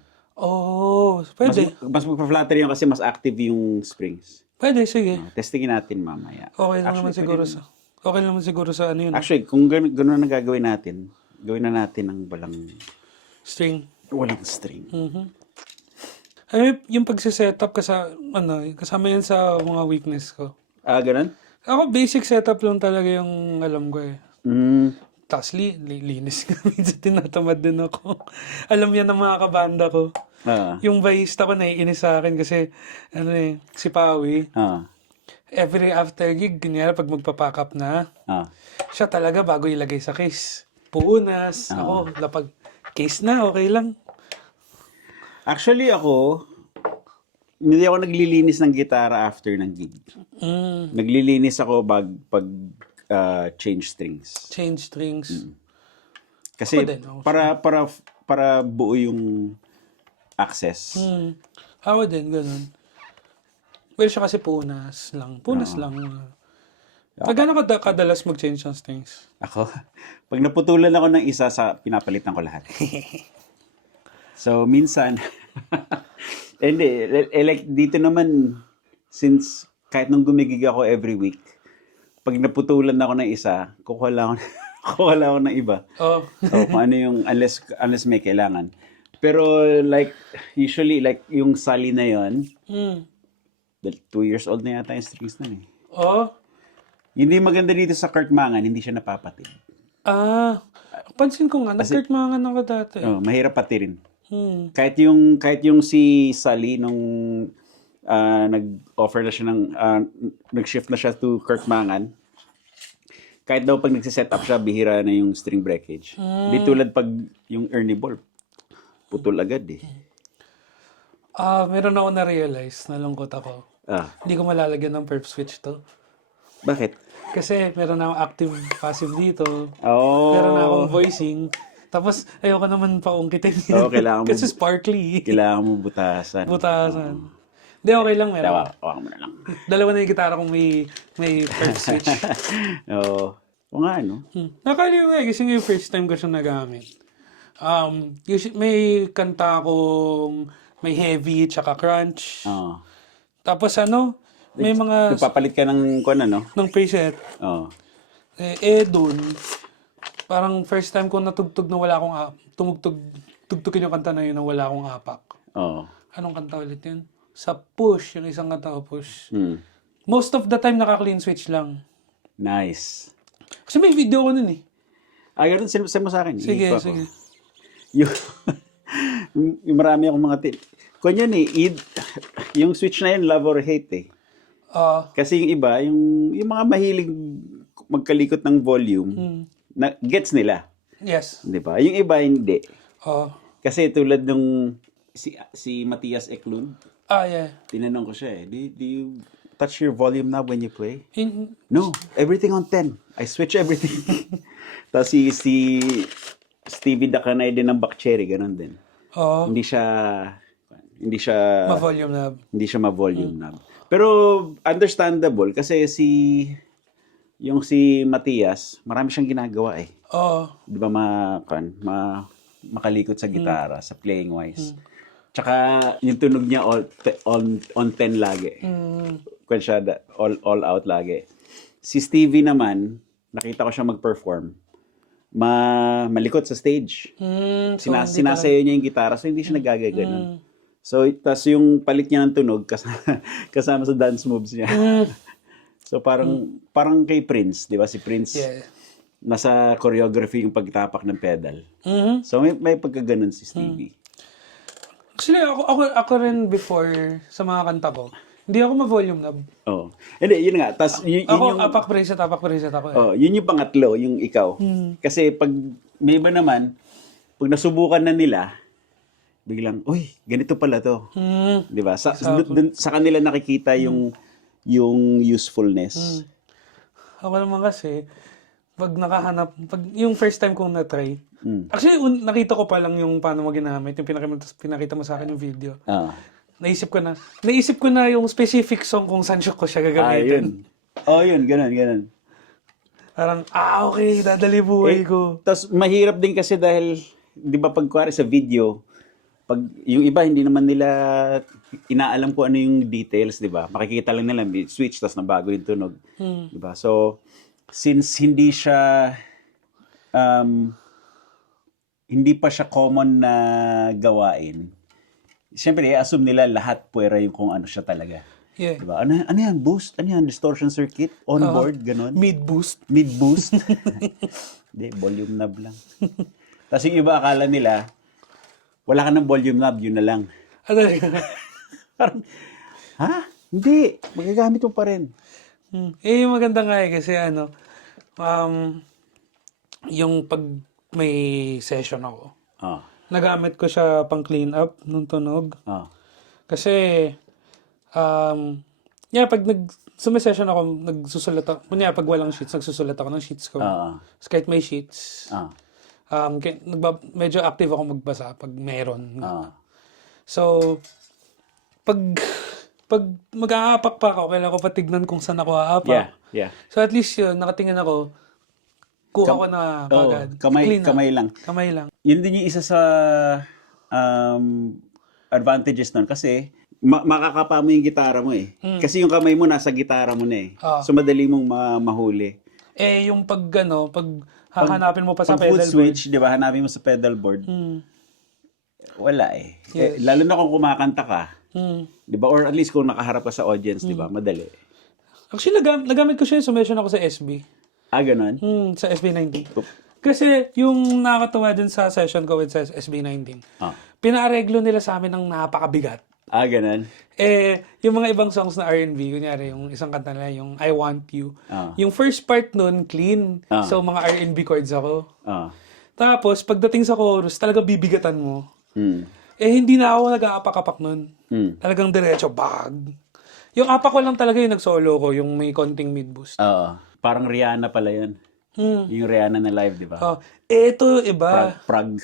Pwede. Mas magpa-flatter yun kasi mas active yung springs. Pwede, sige. Testingin natin mamaya. Okay lang naman siguro sa ano yun. Actually, kung gano'n na gagawin natin, gawin na natin ng String. walang string. Yung pagsisetup kasama yan sa mga weakness ko. Ganun? Ako, basic setup lang talaga yung alam ko eh. Tapos linis ka. Minsan tinatamad din ako. Alam yan ng mga kabanda ko. Yung bassista ko naiinis sa akin kasi si Pawi. Every after gig, kunyari pag magpapack up na, siya talaga bago ilagay sa case. Punas, ako, lapag case na, okay lang. Actually, hindi ako naglilinis ng gitara after ng gig. Naglilinis ako pag change strings. Change strings. Kasi Ako din, ako para buo yung access. Ako din, ganun. Well, siya kasi punas lang. Punas lang. Gano'n kadalas mag-change ng strings? Ako, pag naputulan ako ng isa, pinapalitan ko lahat. So, minsan, hindi, like dito naman, since kahit nung gumigig ako every week, pag naputulan ako ng isa, kukuha lang ako, kukuha lang ako ng iba. Oh. So, kung ano yung, unless may kailangan. Pero like, usually, like yung Sally na yon, 2 years old na yata yung strings na eh. Oh. Hindi maganda dito sa Kurt Mangan, hindi siya napapatid. Pansin ko nga, nag-kirtmangan ako dati. Oh, mahirap patirin. Kahit yung si Sally nung nag-offer na siya ng nag-shift na siya to Kurt Mangan. Kahit daw pag nagse-set up siya, bihira na yung string breakage. Di tulad pag yung Ernie Ball, putol agad eh. Meron ako na-realize, nalungkot ako. Hindi ko malalagyan ng perp switch to. Bakit? Kasi meron na akong active passive dito. Oh. Meron na akong voicing. Tapos ayoko naman paungkitin yun. Oo, kailangan mo. Kasi sparkly. Kailangan mo butasan. Hindi, okay lang. Meron. Tawa mo na lang. Dalawa na yung gitara kong may perp switch. Oo. O nga, no? Nakaliw nga kasi yung first time ko siya nagamit. May kanta akong may heavy tsaka crunch. Oo. Tapos may mga Papalit ka ng ano? ng preset. Oo. Dun, parang first time ko natugtog na wala akong tugtugin yung kanta na yun na wala akong apak. Oo. Anong kanta ulit yun? Sa Push, yung isang kanta ko, Push. Most of the time naka-clean switch lang. Nice. Kasi may video ko nun eh. Ganun, send mo sa akin. Sige. Yung marami akong mga kung yun yung switch na yun, love or hate eh. Kasi yung iba, yung mga mahilig magkalikot ng volume, gets nila. Yes. Di ba? Yung iba, hindi. Kasi tulad nung si Matias Eklund, Yeah. tinanong ko siya do you touch your volume knob when you play? No, everything on 10. I switch everything. Tapos si Stevie Dakanay din ng Bakcherry, ganun din. Hindi siya Ma-volume knob. Hindi siya ma-volume knob. Pero understandable kasi si Matias, marami siyang ginagawa eh. Di ba makalikot sa gitara, sa playing wise. Tsaka yung tunog niya on 10 lagi. Kung siya all out lagi. Si Stevie naman, nakita ko siya mag-perform. Malikot sa stage. Sinasayo niya yung gitara, so hindi siya nagagaganon. So, tas yung palit niya ng tunog kasama sa dance moves niya. So, parang kay Prince, di ba? Si Prince, nasa choreography yung pagtapak ng pedal. So, may pagkaganon si Stevie. Actually, ako rin before sa mga kanta ko, hindi ako ma-volume knob. Hindi, yun nga. Tas, Ako, apak preset ako eh. Yun yung pangatlo, yung ikaw. Kasi pag may iba naman, pag nasubukan na nila, biglang, uy, ganito pala to. Di ba? Sa kanila nakikita yung usefulness. Ako naman kasi, pag yung first time kong na-try, actually, nakita ko pa lang yung paano mo ginamit, yung pinakita mo sa akin yung video. Naisip ko na yung specific song kung saan ko siya gagamitin. Yun, ganun. Parang, okay, dadali buhay ko. Tapos, mahirap din kasi dahil, di ba, pag sa video, pag yung iba hindi naman nila inaalam ko ano yung details, 'di ba? Makikita lang nila may switch tas nabago yung tunog, 'di ba? So since hindi pa siya common na gawain. Siyempre i-assume nila lahat puwera yung kung ano siya talaga. Yeah. 'Di ba? Ano yan? Boost? Ano yan? Distortion circuit? On-board? Ganon? Mid-boost. Mid-boost? Hindi, volume knob lang. Tapos yung iba akala nila, wala ka ng volume knob, yun na lang. Parang, Hindi. Magagamit mo pa rin. Yung maganda nga kasi yung pag may session ako, nagamit ko siya pang clean up ng tunog. Kasi, Yeah, pag sumisession ako, nagsusulat ako. Kunya, pag walang sheets, nagsusulat ako ng sheets ko. Oo. So, kahit may sheets, Ah. medyo active ako magbasa pag meron. Ah. So, pag mag-aapak pa ako, kailangan ko patignan kung saan ako aapak. Yeah. So, at least yun, nakatingin ako, kuha ko na Oo, agad. kamay Clean na. lang. Kamay lang. Yun din yung isa sa advantages nun kasi makakapa mo yung gitara mo eh. Kasi yung kamay mo nasa gitara mo na eh. Ah. So madali mong mahuli. Yung pag hahanapin mo pa sa Pag foot pedal board. switch, di ba, hanapin mo sa pedal board, wala eh. Yes. Lalo na kung kumakanta ka, Hmm. di ba? Or at least kung nakaharap ka sa audience, di ba? Madali. Actually, nagamit ko siya yung summation ako sa SB. Ganon? Sa SB19. Kasi yung nakakatuwa dun sa session ko with sa SB19, pinaareglo nila sa amin ng napakabigat. Ganon? Yung mga ibang songs na R&B, kunyari, yung isang kanta nila, yung I Want You, yung first part nun, clean. So, mga R&B chords ako. Tapos, pagdating sa chorus, talaga bibigatan mo. Hindi na ako nag-aapak-apak nun. Talagang diretso, bag. Yung apak ko lang talaga yung nag-solo ko, yung may konting mid-boost. Parang Rihanna pala yun. Yung Rihanna na live, di ba? Ito, iba. Prague.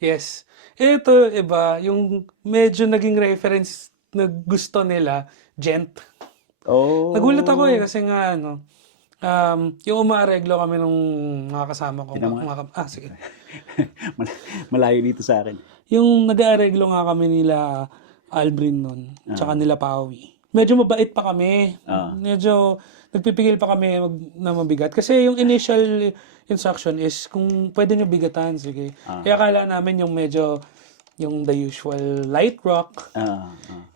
Yes. Ito, iba. Yung medyo naging reference na gusto nila, Gent. Nagulat ako kasi nga, yung umaareglo kami nung mga kasama ko. Sige. Malayo dito sa akin. Yung nag-aareglo nga kami nila Albrin nun, tsaka nila Pawi. Medyo mabait pa kami. Medyo nagpipigil pa kami na mabigat. Kasi yung initial instruction is kung pwede nyo bigatan, sige. Kaya akala namin yung medyo yung the usual light rock.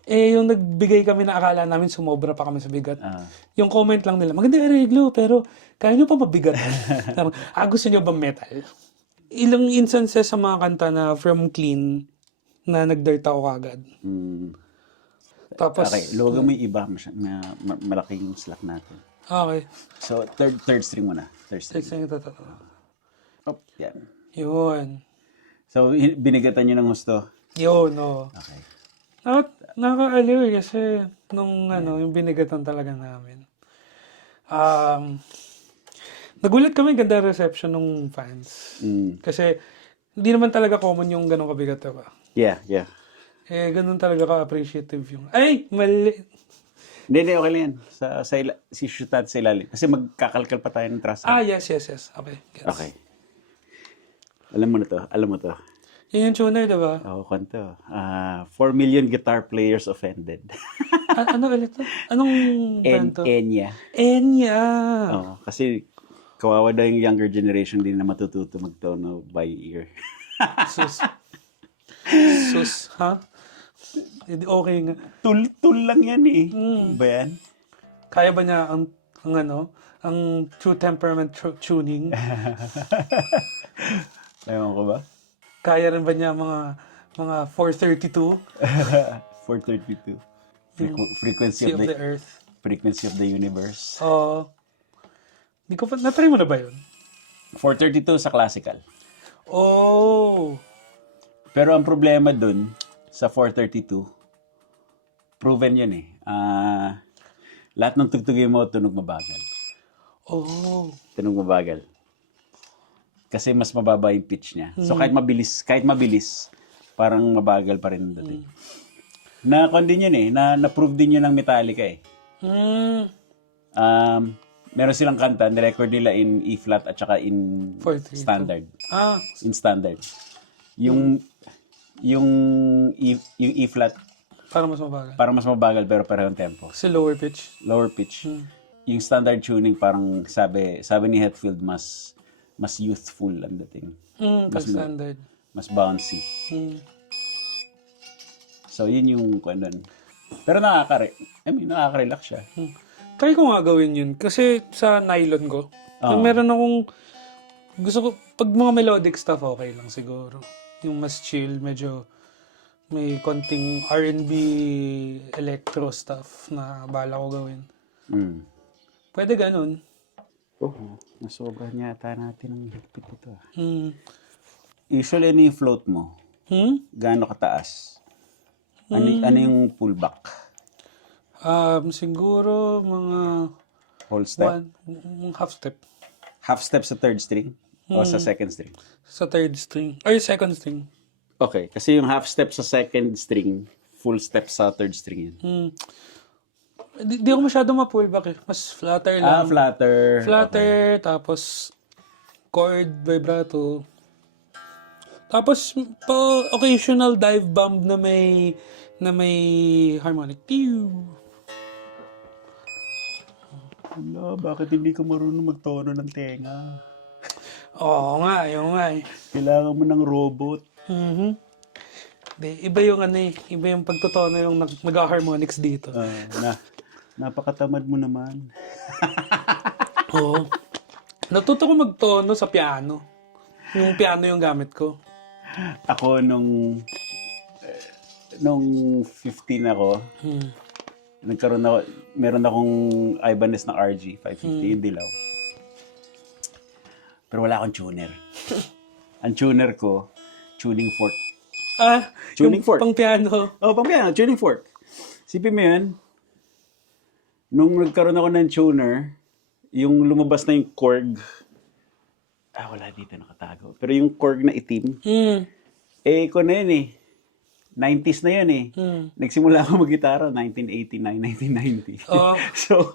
Yung nagbigay kami na akala namin sumobra pa kami sa bigat. Yung comment lang nila, maganda areglo, pero kaya nyo pa mabigat. Gusto nyo ba metal? Ilang instances sa mga kanta na from clean na nag-dirt ako kagad. Tapos, Okay, luwagan mo yung iba. Malaking slack natin. okay. So, third string muna. Third string. Text na ito. Yan. Yun. So, binigatan nyo ng gusto. Yun, no. Okay. Nakaka-aliw kasi nung yung binigatan talaga namin. Nagulat kami, ganda reception ng fans. Kasi hindi naman talaga common yung ganong kabigat, diba? Yeah. Ganun talaga ka-appreciative yung... Ay! Mali! Hindi, okay lang yan. Si Shutat sa ilalim. Kasi magkakalkal pa tayo ng trust. Yes. Okay. Gets. Okay. Alam mo to. Yun yung tuner, diba? Kwento. 4 million guitar players offended. Ano ulit to? Anong kwento? Enya. Kasi kawawa daw yung younger generation din na matututo mag-tono by ear. Sus, ha? Okay nga. Tul lang yan eh. Ba yan? Kaya ba niya ang true temperament tuning? Ewan ko ba? Kaya rin ba niya mga 432? 432. Frequency Sea of of the the Earth. Frequency of the universe. Hindi ko pa, na-try mo na ba yun? 432 sa classical. Pero ang problema dun, sa 432, proven yun eh. Lahat ng tugtugin mo, tunog mabagal. Tunog mabagal. Kasi mas mababa yung pitch niya. So kahit mabilis, parang mabagal pa rin dating. Na-con din yun eh. Na-prove din yun ng Metallica eh. Meron silang kanta, nirecord nila in E-flat at saka in 432. standard. In standard. Yung E-flat, Para mas mabagal. pero parehong tempo. Kasi lower pitch. Lower pitch. Yung standard tuning parang sabi ni Hetfield mas youthful ang dating. Standard. Mas bouncy. So yun yung kuan. Pero nakaka-relax siya. Try ko nga gawin yun. Kasi sa nylon ko, meron akong, gusto ko, pag mga melodic stuff, okay lang siguro. Yung mas chill, medyo may konting R&B electro stuff na bala ko gawin. Pwede ganun. Nasobrahan yata natin ang higpit ito. Usually, ano yung float mo? Gaano kataas? Ano yung pullback? Siguro mga Whole step? half step. Half step sa third string? O sa second string? Sa third string. Or second string. Okay, kasi yung half step sa second string, full step sa third string yun. Di ako masyado ma-pullback eh. Mas flutter lang. Flatter. Flutter, tapos chord, vibrato. Tapos occasional dive bomb na may harmonic. Pew! Wala, bakit hindi ka marunong magtono ng tenga? Oo nga eh. Kailangan mo ng robot. Iba yung iba yung pagtotono yung nag-harmonics dito. Napakatamad mo naman. Oo. Natuto ko magtono sa piano. Yung piano yung gamit ko. Ako nung 15 ako, meron akong Ibanez na RG 550 yung dilaw. Pero wala akong tuner. Ang tuner ko, tuning fork. Tuning yung fork. pang piano. Pang piano, tuning fork. Sipin mo yun, nung nagkaroon ako ng tuner, yung lumabas na yung chord, wala dito nakatago. Pero yung chord na itim, ko na yun eh. 90s na yun eh. Nagsimula ako mag-gitara, 1989, 1990. Oo. So,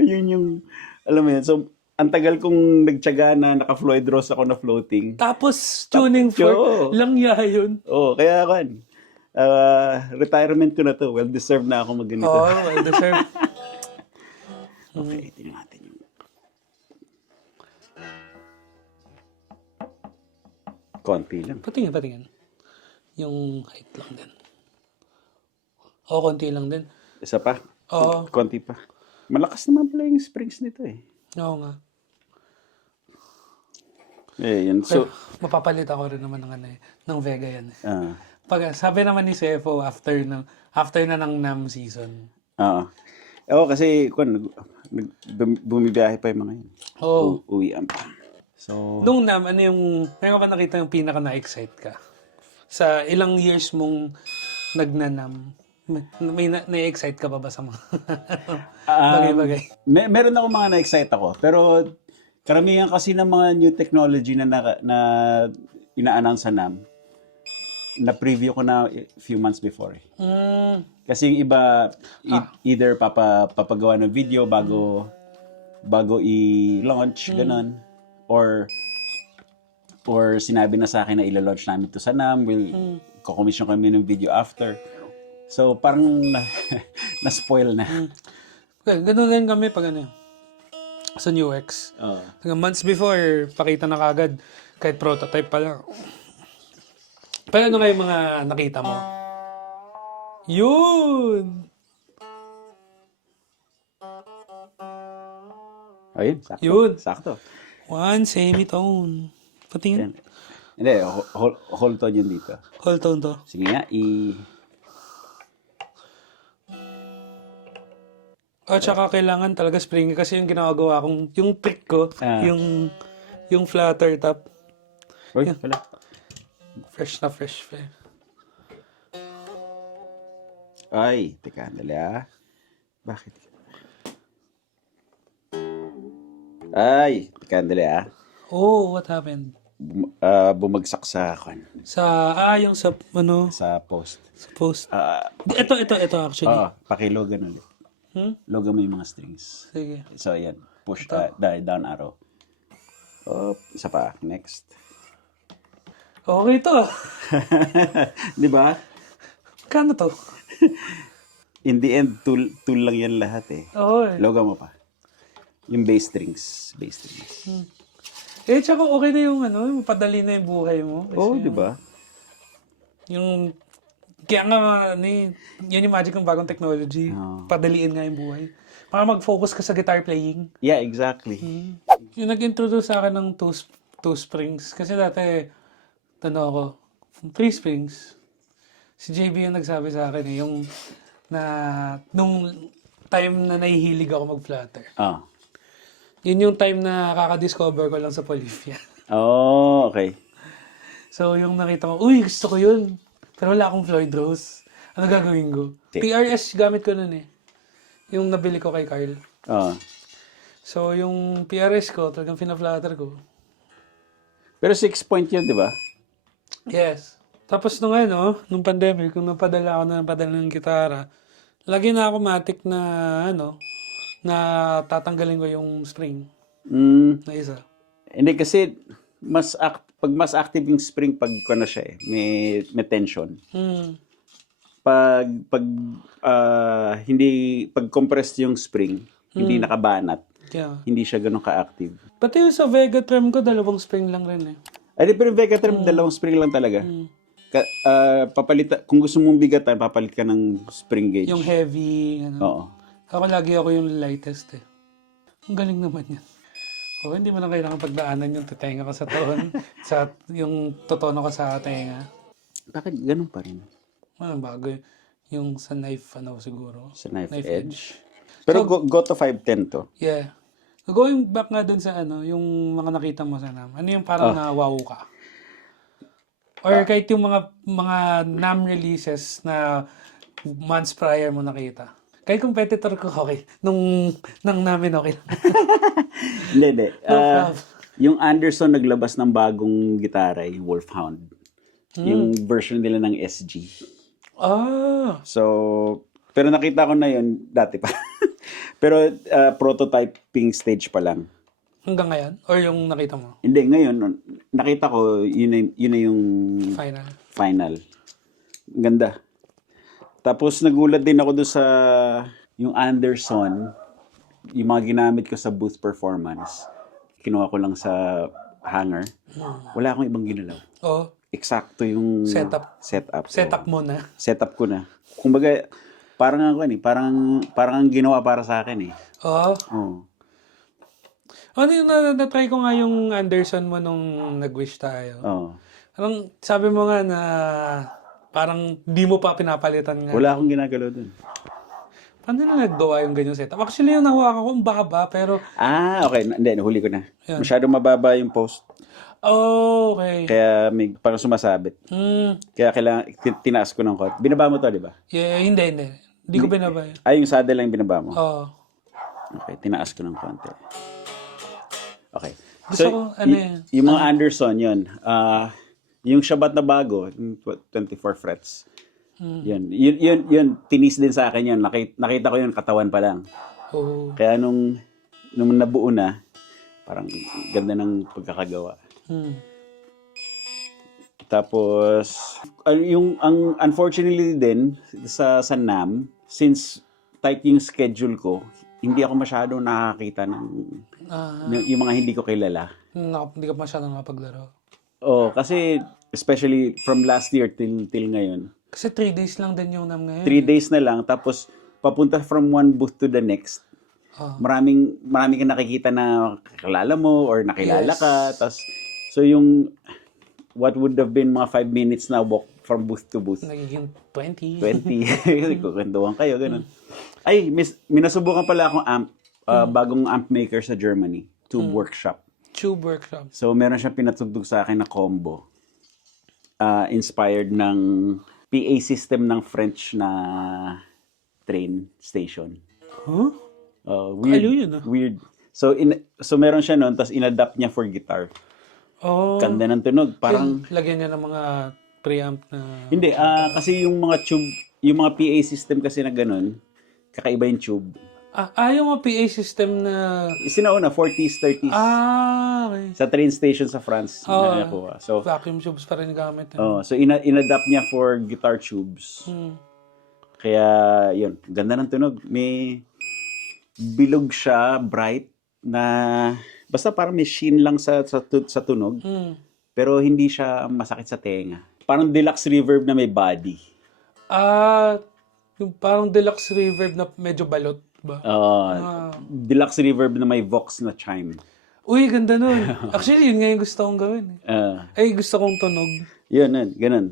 yun yung, alam mo yun, so, ang tagal kong nagtyaga na naka-Floyd Rose ako na floating. Tapos tuning fork, lang yun. Kaya kan, retirement ko na to. Well-deserved na ako mag-ganito. Well-deserved. Okay, tingnan natin yung... Konti lang. Patingin. Yung height lang din. Konti lang din. Isa pa? Oo. Konti pa. Malakas naman pala yung springs nito eh. Oo nga. Yun. So, Mapapalit ako rin naman ng Vega yan. ah, Sabi naman ni CFO after na ng NAM season. kasi bumibiyahe pa yung mga yun. Oo. Uwian pa. So, Nung NAM, ngayon ka nakita yung pinaka na-excite ka? Sa ilang years mong nagnanam, may na-excite ka pa ba sa mga bagay-bagay? meron ako mga na-excite ako. Pero karamihan kasi ng mga new technology na ina-announce sa NAM, na-preview ko na few months before eh. Kasi yung iba, either papagawa ng video bago i-launch, ganun. Or sinabi na sa akin na ila-launch namin to sa NAM, kukomission kami ng video after. So, parang na-spoil na. Ganun din kami pag sa New X. Months before, pakita na kagad, kahit prototype pa lang. Pero ano kayo mga nakita mo? Yun! Ayun, sakto. Yun. Sakto. One semitone. Patingin. Hindi, whole tone yun dito. Whole tone to. Sige nga, Tsaka kailangan talaga springy kasi yung ginagawa kong, yung trick ko, yung flutter top. Uy, wala. Fresh na fresh. Ay, teka, dali Bakit? Ay, teka, dali Oh, what happened? Bumagsak sa Yung sa post. sa post. Ito actually. Pakilogan ulit. Logan mo yung mga strings. Sige. So, ayan. Push, down arrow. Isa pa. Next. Okay to. Di ba? Kano to? In the end, tool lang yan lahat eh. Oo Logan mo pa. Yung bass strings. Tsaka okay na yung padali na yung buhay mo. Di ba? Kaya nga, yun yung magic ng bagong technology. Padaliin nga yung buhay. Para mag-focus ka sa guitar playing. Yeah, exactly. Yung nag-introduce sa akin ng two springs. Kasi dati, ako, 3 springs. Si JB yung nagsabi sa akin nung time na nahihilig ako mag-flutter. Yun yung time na kaka-discover ko lang sa Polyphia. Okay. So, yung nakita ko, gusto ko yun. Pero wala akong Floyd Rose. Ano gagawin ko? PRS gamit ko nun eh. Yung nabili ko kay Carl. Oo. So, yung PRS ko, talagang fina-flutter ko. Pero 6-point yun, di ba? Yes. Tapos nung pandemic, kung napadala ako ng gitara, lagi na ako matik na, na tatanggalin ko yung spring Mm, na isa. hindi kasi pag mas active yung spring pag na siya eh, may tension. Hmm. Hindi pag compressed yung spring, hindi nakabanat, Yeah. hindi siya ganun ka-active. Pati yung sa Vega Trim ko, 2 spring lang rin eh. Ay, pero yung Vecatrim, 2 spring lang talaga. Kung gusto mong bigatan, papalit ka ng spring gauge. Yung heavy, Oo. Ako yung lightest eh. Ang galing naman yan. Hindi mo na kailangan pagdaanan yung tenga ko sa toon, yung totono ko sa tenga. Bakit ganun pa rin? Walang bago yung sa knife, siguro. Sa knife edge. Pero go to 510 to. Yeah. Going back nga dun sa yung mga nakita mo sa NAM. Ano yung parang na-wow ka? Or kahit yung mga NAM releases na months prior mo nakita. Kahit competitor ko, okay. Nang namin, okay. Hindi. problem. Yung Anderson naglabas ng bagong gitara, yung Wolfhound. Yung version nila ng SG. Ah! So, pero nakita ko na yun dati pa. Pero prototyping stage pa lang. Hanggang ngayon? Or yung nakita mo? Hindi, ngayon, nakita ko, yun na yung final. Ganda. Tapos nagulat din ako doon sa yung Anderson, yung mga ginamit ko sa booth performance. Kinuha ko lang sa hanger. Wala akong ibang ginalaw. Oh, Eksakto yung Setup. Setup mo na. Setup ko na. Kumbaga, parang parang ang ginawa para sa akin eh. Oh. Oo. Ano yung na-try ko nga yung Anderson mo nung nag-wish tayo. Oo. Parang sabi mo nga na parang di mo pa pinapalitan nga. Wala akong ginagalaw dun. Paano na naggawa yung ganyang setup? Actually, yung nahawakan ko, ang baba, pero... Okay. Hindi, nahuli ko na. Yan. Masyadong mababa yung post. Oh, okay. Kaya may parang sumasabit. Hmm. Kaya kailangan, tinaas ko ng konti. Binaba mo to, di ba? Yeah, hindi. Hindi ko binaba yun. Yung saddle lang yung binaba mo. Oo. Okay, tinaas ko ng konti. Okay. Gusto ko, yung mga Anderson, yun. Yung Shabat na bago, yung 24 frets. Yun, tinis din sa akin yun. Nakita ko yun, katawan pa lang. Oh. Kaya nung nabuo na, parang ganda ng pagkakagawa. Tapos, unfortunately din, sa NAM, since tight yung schedule ko, hindi ako masyadong nakakita ng yung mga hindi ko kilala. Hindi ka masyadong nakapaglaro. Kasi especially from last year till ngayon. Kasi 3 days lang din yung NAM ngayon. 3 days na lang, tapos papunta from one booth to the next. Maraming kang nakikita na kakilala mo or nakilala ka. Tapos, so yung what would have been mga 5 minutes na walk from booth to booth. Nagiging 20. 20. Kukentuhan kayo, ganun. Ay, minasubukan pala akong amp, bagong amp maker sa Germany. Tube Workshop. Tube Workshop. So, meron siyang pinatugtog sa akin na combo. Inspired ng PA system ng French na train station. Huh? Weird. Ano yun, Weird. So, meron siya noon, tapos inadapt niya for guitar. Oh. Ganda ng tunog. Parang, Lagyan niya ng mga preamp na... hindi, kasi yung mga tube, yung mga PA system kasi na ganun, kakaiba yung tube. Yung mga PA system na... Sinauna, 40s, 30s. Okay. Sa train station sa France. Na nakuha. So, Vacuum tubes pa rin gamit. so inadapt niya for guitar tubes. Kaya, yun, ganda ng tunog. May bilog siya, bright, na basta parang may sheen lang sa tunog. Pero hindi siya masakit sa tenga. Parang deluxe reverb na may body. Yung parang deluxe reverb na medyo balot ba? Deluxe reverb na may Vox na chime. Uy, ganda nun. Actually, yun nga yung gusto kong gawin. Gusto kong tunog. Yun, ganun.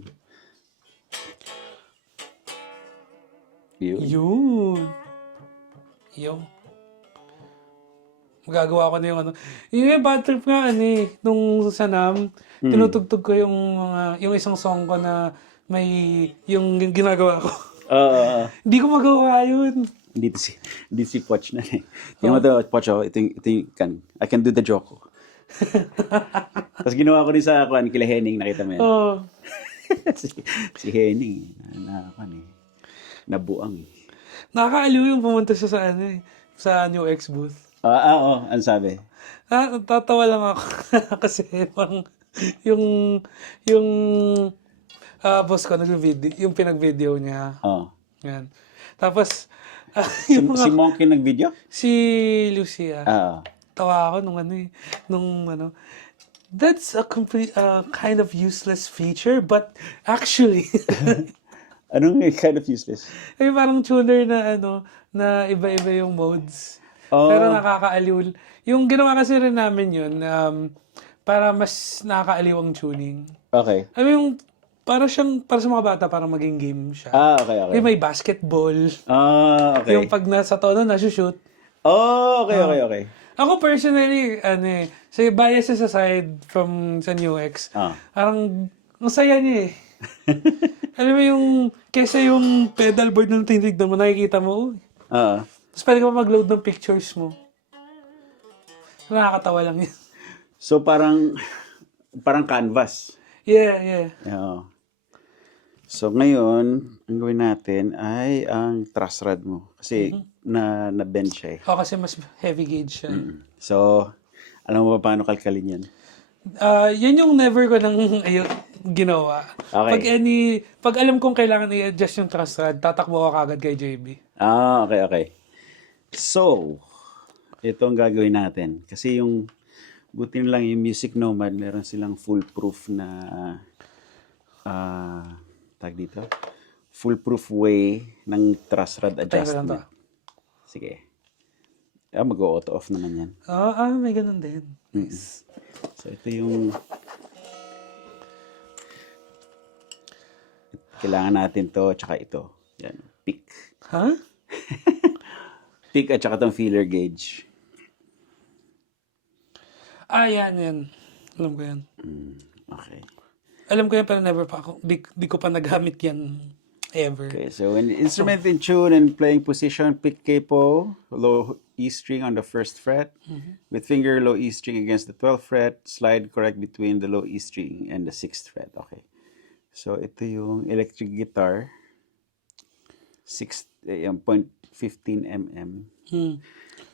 Yun. Magagawa ko na yung Yung bad trip nga, nung sa NAM, tinutugtog ko yung isang song ko na may, yung ginagawa ko. Hindi ko magawa yun. Hindi si Poch na eh. Yung mga Poch, ito yung I can do the joke. Tapos ginawa ko rin sa kila Henning, nakita mo yan. Oo. si Henning, nabuang eh. Nakakaaliw yung pumunta siya sa sa New X booth. Oo, ano sabi? Tatawa lang ako. Kasi parang yung boss ko nag-video, yung pinag-video niya. Oo. Yan. Tapos, Si Monkey nag-video? si Lucia. Oo. Tawa ako nung that's a complete kind of useless feature, but actually Anong kind of useless? parang tuner na na iba-iba yung modes. Oh. Pero nakakaaliw. Yung ginawa kasi rin namin yun para mas nakakaaliw ang tuning. Okay. I mean, para sa mga bata, para maging game siya. Okay. May basketball. Okay. Yung pag nasa tono, nasushoot. Okay. Ako personally, so biases aside from sa New X, parang ang saya niya eh. Alam mo yung, kesa yung pedalboard na tinitignan mo, nakikita mo, tapos pwede ka pa mag-load ng pictures mo. Nakakatawa lang yun. So parang canvas. Yeah. Oo. So ngayon, ang gawin natin ay ang truss rod mo. Kasi na-bend siya eh. Kasi mas heavy gauge siya. So, alam mo ba paano kalkalin yan? Yan yung never ko nang ginawa. Okay. Pag alam kong kailangan i-adjust yung truss rod, tatakbo ako kagad kay JB. Okay. So, ito ang gagawin natin. Kasi buti na lang yung Music Nomad, meron silang foolproof na tag dito. Foolproof way ng truss rod adjustment. Sige. Mag-auto off naman yan. May ganun din. Nice. So, ito yung kailangan natin to, tsaka ito. Yan, pick. Pick at tsaka itong feeler gauge. Yan. Alam ko yan. Okay. Alam ko yan, pero never pa ako. Di ko pa nagamit yan ever. Okay, so when instrument in tune and playing position, pick capo, low E string on the first fret. With finger, low E string against the 12th fret. Slide correct between the low E string and the 6th fret. Okay. So ito yung electric guitar. 0.15 mm.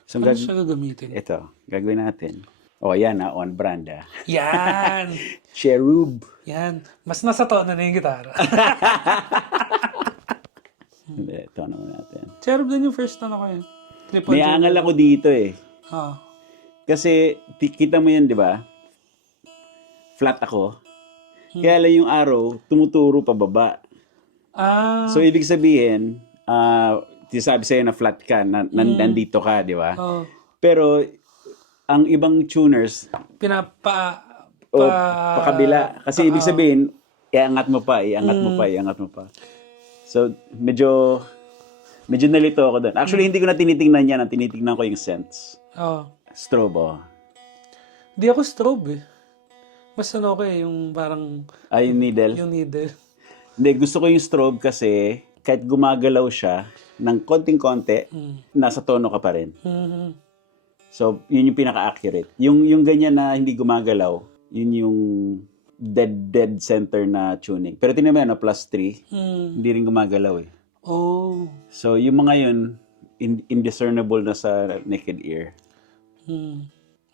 So, Ano siya gagamitin? ito, gagawin natin. Yan on brand Yan! Cherub. Yan. Mas nasa tono na yung gitara. Hindi, tono natin. Cherub din yung first tono ko yun. May angal ako dito eh. Kasi, kita mo yun, di ba? Flat ako. Kaya lang yung arrow, tumuturo pababa. So, ibig sabihin, sabi sa'yo na flat ka, nandito ka, di ba? Pero, ang ibang tuners, pakabila. Kasi ibig sabihin, iangat mo pa. So, medyo nalito ako doon. Actually, hindi ko na tinitingnan yan. Ang tinitingnan ko yung sense. Strobe, Di ako strobe eh. Mas yung parang... yung needle? Yung needle. Hindi, gusto ko yung strobe kasi kahit gumagalaw siya ng konting-konti, nasa tono ka pa rin. So, yun yung pinaka-accurate. Yung ganyan na hindi gumagalaw, yun yung dead center na tuning. Pero tingnan mo +3, hindi rin gumagalaw eh. So, yung mga yun, indiscernible na sa naked ear.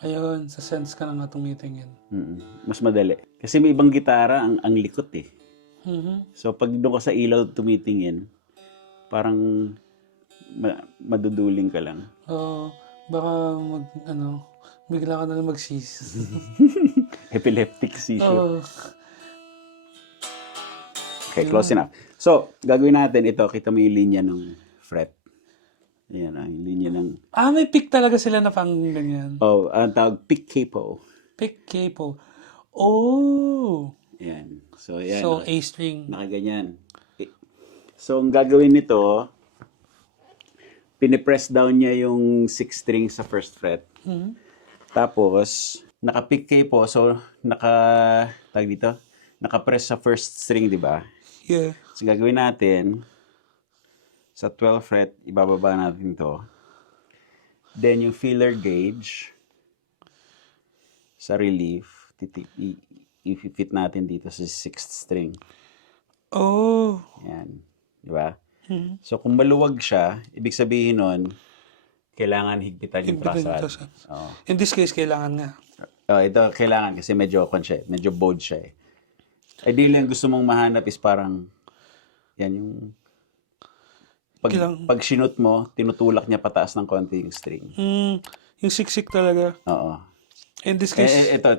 Ayun, sa sense ka na nga tumitingin. Mas madali. Kasi may ibang gitara, ang likot eh. So, pag doon ka sa ilaw tumitingin, parang maduduling ka lang. Baka bigla ka na lang mag-seize. Epileptic seizure. Okay, close enough. So, gagawin natin ito. Kita mo yung linya ng fret. Ayan, yung linya ng... May pick talaga sila na pang ganyan. Ang tawag pick capo. Pick capo. Ayan. So, ayan. So, A string. Nakaganyan. So, ang gagawin nito, pinipress down niya yung 6 string sa first fret. Tapos, naka-pick capo. So, naka-press sa first string, di ba? Yeah. So, gagawin natin, Sa 12th fret, ibababa natin to. Then yung feeler gauge sa relief, i-fit natin dito sa 6th string. Oh. Yan. Di ba? So kung maluwag siya, ibig sabihin nun, kailangan higpitan yung truss rod. Oo. In this case, kailangan nga. Ito kailangan kasi medyo bowed siya eh. Ideally, yung gusto mong mahanap is parang, yan yung, pag sinut mo, tinutulak niya pataas ng konti yung string. Yung siksik talaga. Oo. In this case, Ito,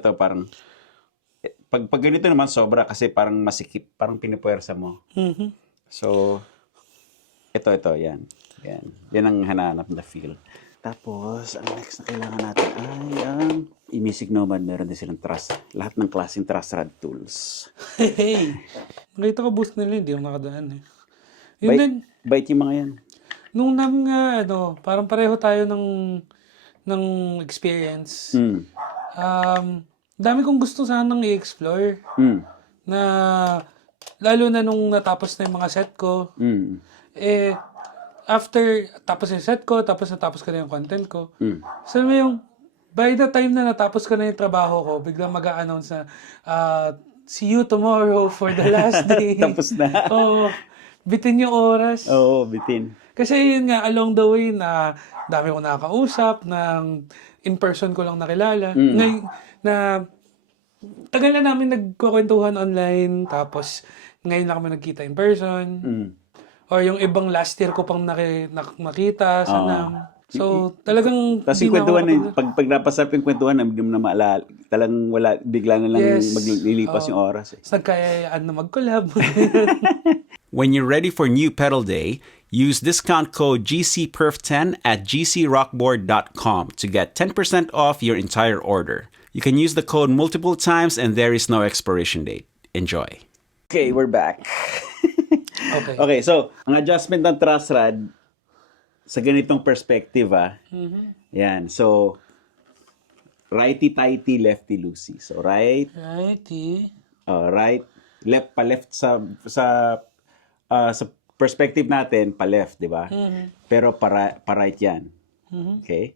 pag ganito naman sobra kasi parang masikip, parang pinipuwersa mo. So, ito, yan. Yan ang hananap na feel. Tapos, ang next na kailangan natin ay ang Imisig Nomad. Meron din silang truss. Lahat ng klaseng truss rod tools. hey, nakita ko booth nila, hindi ako nakadaan eh. Yun din, Bait yung mga yan. nung parang pareho tayo ng experience. Dami kong gusto sanang i-explore. Na, lalo na nung natapos na yung mga set ko. After, tapos yung set ko, tapos natapos ko na yung content ko. So, by the time na natapos ko na yung trabaho ko, biglang mag-a-announce na, see you tomorrow for the last day. Tapos na. Oo. Bitin yung oras. Oo, bitin. Kasi yun nga, along the way na dami ko nakakausap, ng in-person ko lang nakilala. Ngayon, na tagal na namin nagkukwentuhan online, tapos ngayon lang kami nagkita in person. Or yung ibang last year ko pang nakita sa NAM. So, talagang... Tapos yung kwentuhan, pag napasarap yung kwentuhan, hindi mo na maalala. Talagang wala, bigla na lang maglilipas yung oras. Nagkayayaan na mag-collab. When you're ready for new pedal day, use discount code GCPerf10 at gcrockboard.com to get 10% off your entire order. You can use the code multiple times and there is no expiration date. Enjoy. Okay, we're back. Okay, so, ang adjustment ng truss rod sa ganitong perspective, yan. So, righty-tighty, lefty-loosey. So, right, left, pa-left sa perspective natin, pa-left, di ba? Pero pa-right yan. Okay?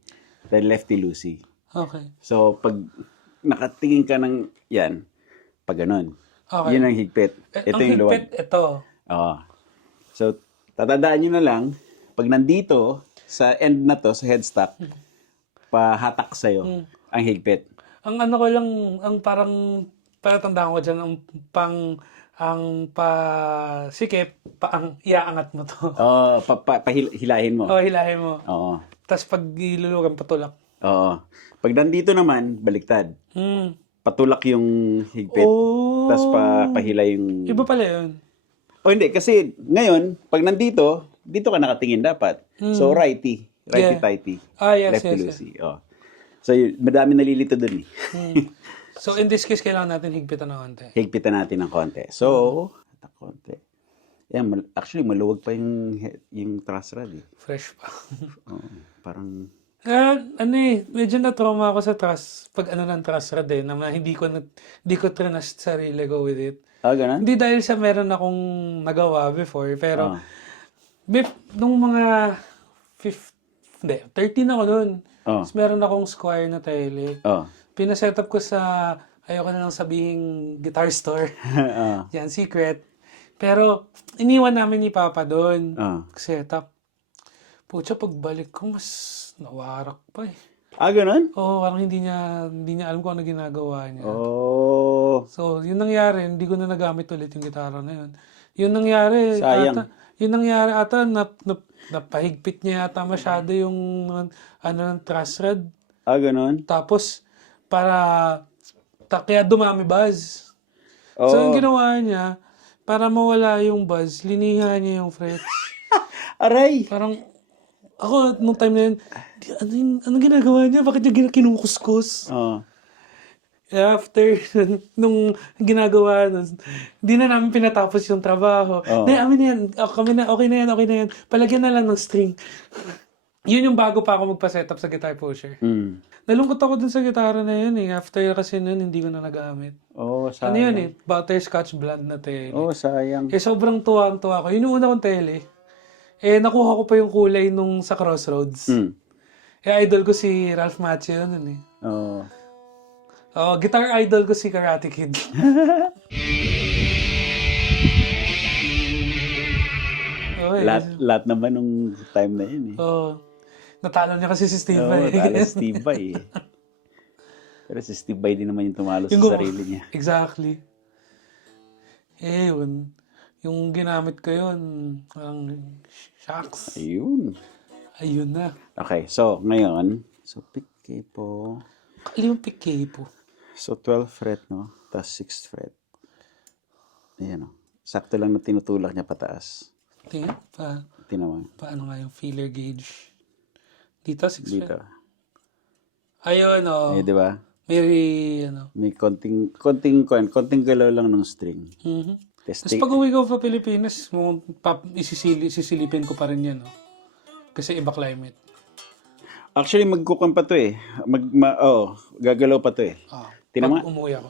Then lefty-loosey. Okay. So, pag nakatingin ka ng yan, pag ganun. Okay. Yun ang higpit. Ito ang yung luwag. higpit, ito. Oo. So, tatandaan nyo na lang, pag nandito, sa end na to, sa headstock, pahatak sa'yo, ang higpit. Ang ano ko lang, ang parang, palatandaan ko dyan, ang pasikip, ang iaangat mo to. Oo, hilahin mo. O, hilahin mo. Oo. Tapos pag ilulugan, patulak. Oo. Pag nandito naman, baliktad. Patulak yung higpit. Oh. Tapos pahila yung... Iba pala yun. O hindi, kasi ngayon, pag nandito, dito ka nakatingin dapat. So, righty-tighty. Yes. Lefty-loosey. Oh. So, madami nalilito dun eh. So, in this case, kailangan natin higpitan ng konti. Higpitan natin ng konti. So, konti. Yan, actually, maluwag pa yung truss rod eh. Fresh pa. Parang... medyo na-trauma ako sa truss, pag ng truss rod eh, na hindi ko trinast sarili ko with it. Ganun? Hindi dahil sa meron akong nagawa before, pero nung mga 13 ako nun. Tapos meron akong Squier na tele. Pinaset up ko sa, ayoko na lang sabihing guitar store. Yan, secret. Pero, iniwan namin ni Papa doon. Setup. Pucha, pagbalik ko, mas nawarak pa eh. Ganun? Oo, parang hindi niya alam kung ano ginagawa niya. So, yun nangyari, hindi ko na nagamit ulit yung gitara na yun. Yun nangyari, sayang. Napahigpit niya yata masyado yung ng truss rod. Ganun? Tapos, kaya dumami buzz. So, yung ginawa niya, para mawala yung buzz, linihan niya yung frets. Aray! Parang, ako, nung time na yun, ano ginagawa niya? Bakit niya kinukuskus? After, nung ginagawa nun, hindi na namin pinatapos yung trabaho. Amin na yan, okay na yan. Palagyan na lang ng string. Yun yung bago pa ako magpa-setup sa guitar pusher. Nalungkot ako dun sa gitara na yun eh. After kasi nun, hindi ko na nagamit. Sayang. Ano yun eh? Butterscotch blonde na tele. Sayang. Sobrang tuwa ko. Yun yung una kong tele. nakuha ko pa yung kulay nung sa Crossroads. Mm. Idol ko si Ralph Macchio nun eh. Oo. Guitar idol ko si Karate Kid. Okay. Lahat naman nung time na yun eh. Natalo niya kasi si Steve Oo, Vai. talo si Steve Vai eh. Pero si Steve Vai din naman yung tumalo sa sarili niya. Exactly. Yun. Yung ginamit ko yun, ang shucks. Ayun na. Okay, so ngayon, pick K po. Kali yung pick po. So 12th fret, no? Tapos 6th fret. Ayan, no? Sakto lang na tinutulak niya pataas. Tingnan, Tinawa. paano nga yung feeler gauge? Dito, 6 Dito. fret. Ayun, Eh, di ba? May konting galaw lang ng string. Tapos Testing. pag uwi ko sa Pilipinas, sisilipin ko pa rin yan, no? Kasi iba climate. Actually, magkukan pa to eh. Gagalaw pa to eh. Tinan mo Pag umuwi ako.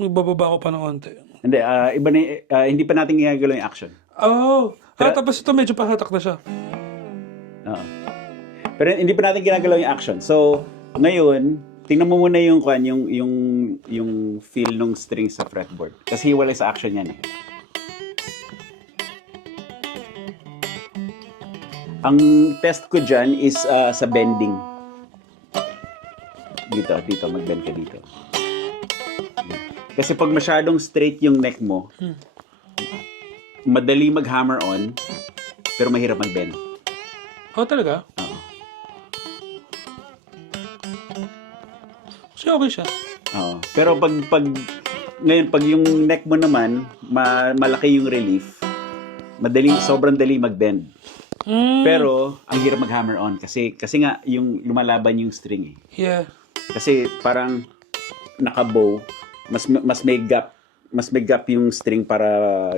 Magbababa ko pa ng konti. Hindi, iba na, hindi pa natin ginagalaw yung action. Tapos ito medyo pahatak na siya. Oo. Pero hindi pa natin ginagalaw yung action. So, ngayon, tingnan mo muna yung feel ng string sa fretboard. Kasi hiwalay sa action yan eh. Ang test ko dyan is sa bending. Dito, mag-bend ka dito. Kasi pag masyadong straight yung neck mo, madali mag-hammer on, pero mahirap mag-bend. Talaga? Oo. So, okay siya. Oo. Pero ngayon, pag yung neck mo naman, malaki yung relief, sobrang dali mag-bend. Pero, ang hirap mag-hammer on kasi nga, yung lumalaban yung string eh. Yeah. Kasi parang naka-bow, mas may gap yung string para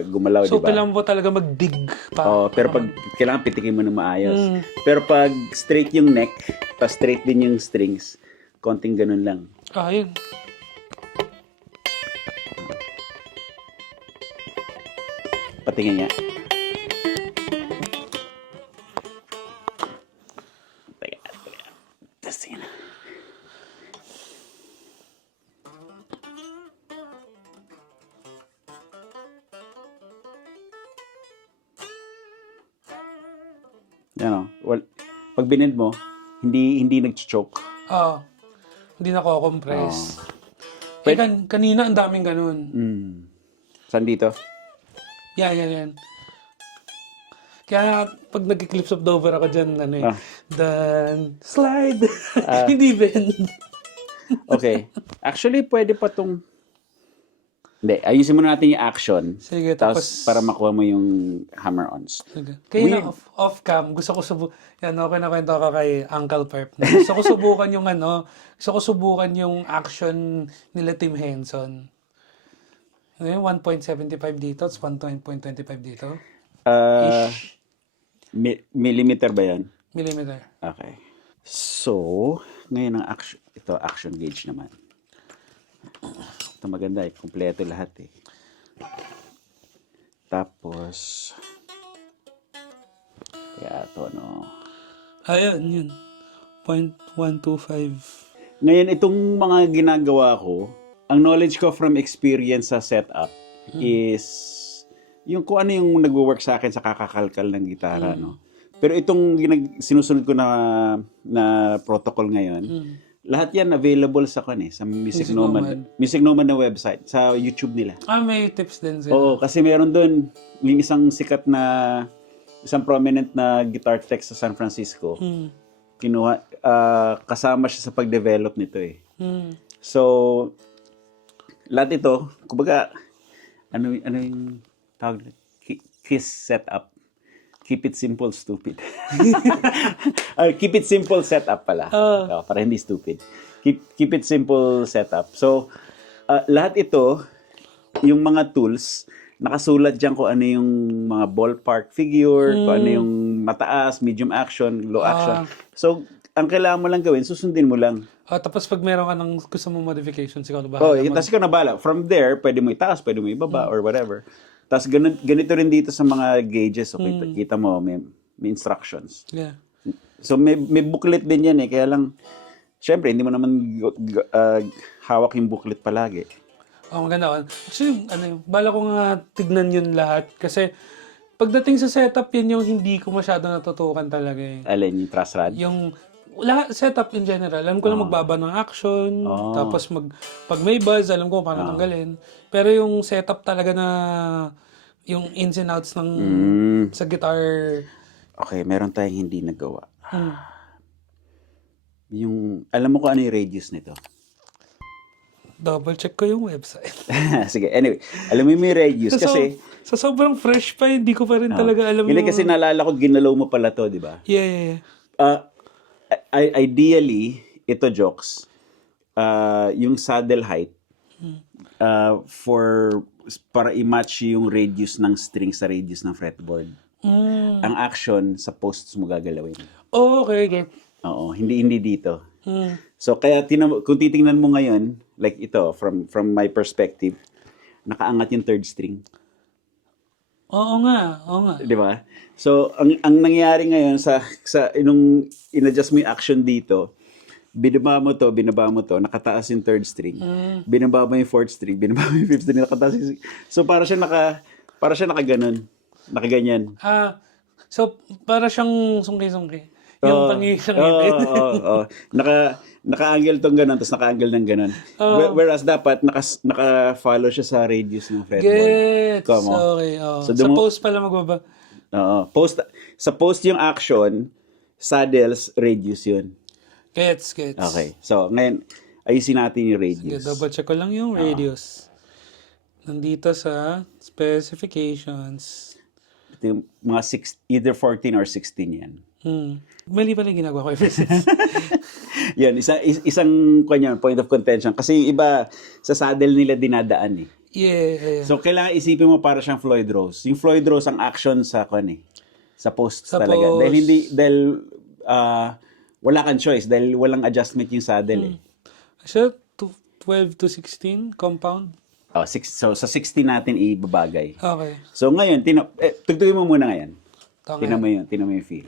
gumalaw, So, di ba? kailangan mo talaga mag-dig pa. Pero pag kailangan pitikin mo na maayos. Pero pag straight yung neck, tapos straight din yung strings, konting ganun lang. Yun. Patingin niya. Teka. Testing na. Yan o. Pag binend mo, hindi nag-choke. Hindi nako-compress. Kanina ang daming ganun. Saan dito? Yan. Kaya pag nag-clips of Dover ako dyan, then slide. Hindi bend. Okay. Actually, pwede pa tong... Hindi, ayusin muna natin yung action. Sige, tapos para makuha mo yung hammer-ons. Kaya na off-cam, gusto ko yan, okay na kwento ko kay Uncle Perp. Gusto ko subukan yung action nila Tim Henson. 1.75 dito, tapos 1.25 dito. Millimeter ba yan? Millimeter. Okay. So, ngayon ang action gauge naman. Ito maganda eh, kumpleto lahat eh. Tapos, kaya ito no. Yun. 0.125. Ngayon, itong mga ginagawa ko, ang knowledge ko from experience sa setup is yung kung ano yung nagwo-work sa akin sa kakakalkal ng gitara, no? Pero itong sinusunod ko na protocol ngayon, lahat yan available sa sa Music Nomad na website, sa YouTube nila. May tips din sila. Oo, kasi meron doon yung isang prominent na guitar tech sa San Francisco. Kinuha, kasama siya sa pag-develop nito eh. So, lahat ito, kumbaga, ano yung tawag? KISS setup. Keep it simple, stupid. Keep it simple setup pala. Para hindi stupid. Keep it simple setup. So, lahat ito, yung mga tools, nakasulat dyan kung ano yung mga ballpark figure, kung ano yung mataas, medium action, low action. So, ang kailangan mo lang gawin, susundin mo lang. Tapos pag meron ka ng gusto mong modifications, ikaw na Oh, bahala. tapos ikaw na bahala. From there, pwede mo itaas, pwede mo ibaba, or whatever. Tapos ganito rin dito sa mga gauges. So, kita mo, may instructions. Yeah. So, may booklet din yan eh. Kaya lang, syempre, hindi mo naman hawak yung booklet palagi. Maganda yun. Actually, bala ko nga tignan yun lahat. Kasi, pagdating sa setup, yun yung hindi ko masyado natutukan talaga eh. Alin, yung truss rod? Yung, lahat, setup in general. Alam ko lang magbaba ng action. Tapos, pag may buzz, alam ko paano tanggalin. Pero yung setup talaga na, yung ins and outs ng, sa guitar. Okay, meron tayong hindi nagawa. Yung, alam mo kung ano yung radius nito? Double check ko yung website. Sige, anyway. Alam mo yung radius kasi... Sa sobrang fresh pa, hindi ko pa rin talaga alam Hindi kasi naalala ko, ginalaw mo pala to, di ba? Yeah. Ideally, ito jokes, yung saddle height, para i-match yung radius ng string sa radius ng fretboard. Ang action sa posts mo gagalawin. Oh, okay. Oo, hindi dito. So kaya kung titingnan mo ngayon, like ito from my perspective, nakaangat yung third string. Oo nga. 'Di ba? So ang nangyayari ngayon sa nung in-adjust mo yung action dito, binaba mo to, nakataas yung third string. Binaba mo yung fourth string, binaba mo yung fifth string, nakataas yung... So para siya nakaganon, nakaganyan. So para siyang sungki-sungki. Yung pangisang ngipin. Naka-angle tong ganun, tapos naka-angle ng ganun. Whereas dapat naka-follow siya sa radius ng fretboard. Gets. Okay. So, sa post pala magbaba. Sa post yung action, saddles, radius yun. Gets. Okay. So, ngayon, ayusin natin yung Sige, radius. double check ko lang yung radius. Nandito sa specifications. Ito yung mga either 14 or 16 yan. Mali pala yung ginagawa ko ever since. Yan, isang point of contention. Kasi yung iba, sa saddle nila dinadaan eh. Yeah. So, kailangan isipin mo para siyang Floyd Rose. Yung Floyd Rose, ang action sa sa posts Sa talaga. post. Dahil wala kang choice. Dahil walang adjustment yung saddle eh. Siya, 12 to 16 compound. So, sa 16 natin ibabagay. Okay. So, ngayon, tugtugin mo muna ngayon. Tama. Tinan mo yung feel.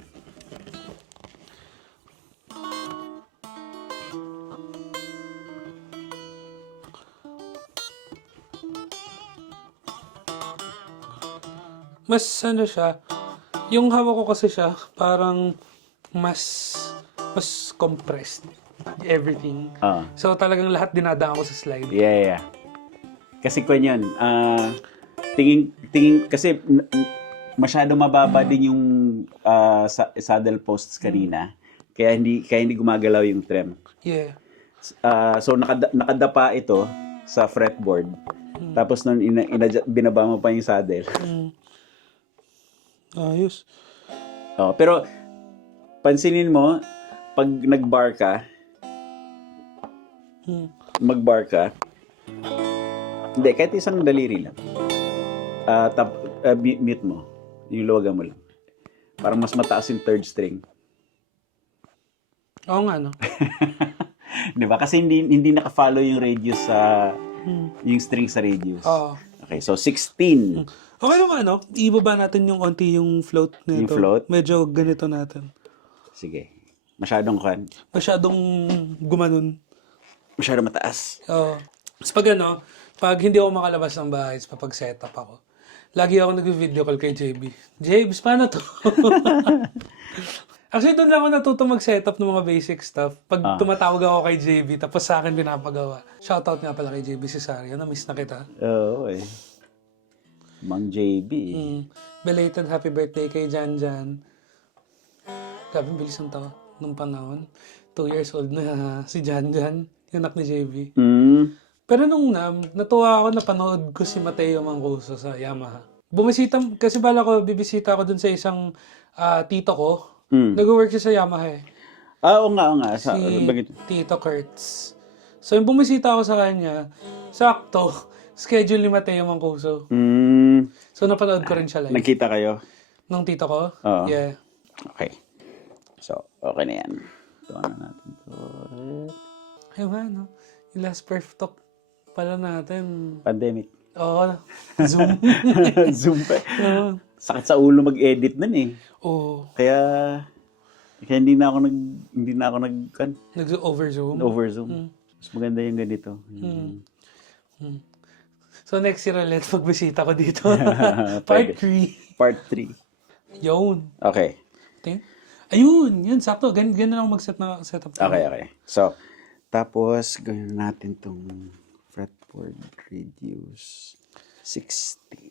Mas siya, yung hawak ko kasi siya, parang mas compressed. Everything. So talagang lahat dinadaan ko sa slide. Yeah. Kasi kung yan, tingin kasi masyado mababa din yung saddle posts kanina. Kaya hindi gumagalaw yung trem. Yeah. So nakadapa ito sa fretboard. Tapos nung binaba mo pa yung saddle. Ayos. Pero pansinin mo, pag nag-bar ka, hindi, kahit isang daliri lang. Mute mo. Yung luwagan mo lang. Para mas mataas yung third string. Oo nga, no? Di ba? Kasi hindi naka-follow yung radius sa yung string sa radius. Oo. Okay, so 16. Okay naman, no? Ibaba natin yung onti yung float nito. Yung float? Medyo ganito natin. Sige. Masyadong Masyadong gumanon. masyadong mataas. Oo. So pag hindi ako makalabas ng bahay, pag setup ako, lagi ako nag-video call kay JB. Jabes, paano to? Actually, doon lang ako natuto mag-setup ng mga basic stuff. Pag tumatawag ako kay JB, tapos sa akin pinapagawa. Shoutout nga pala kay JB Cesario. Na-miss na kita. Oo, Mang JB. Belated happy birthday kay Janjan. Grabe, bilis ng taon nung panahon. 2 years old na si Janjan, yung anak ni JB. Pero nung natuwa ako, napanood ko si Mateo Mancuso sa Yamaha. Bumisita, kasi bala ko, bibisita ako dun sa isang tito ko. Nag-work siya sa Yamaha eh. Oo nga. Si Tito Kurtz. So yung bumisita ako sa kanya, sakto, schedule ni Mateo Mancuso. So, napanood ko rin siya live. Nakita kayo? Nung tito ko? Oo. Yeah. Okay. So, okay na yan. Ito na natin to. Ayun nga, no? Yung last perf talk pala natin. Pandemic. Oo. Zoom. Zoom pa. Oo. Sakit sa ulo mag-edit nun eh. Oo. Kaya hindi na ako Nag-over Zoom. over Zoom. Mas maganda yung ganito. So, next year ulit, magbisita ko dito. Part 3. Part 3. Yun. Okay. Ayun, yun, sakto. Ganun ako setup. Okay. So, tapos, gawin natin tong fretboard reduce 16.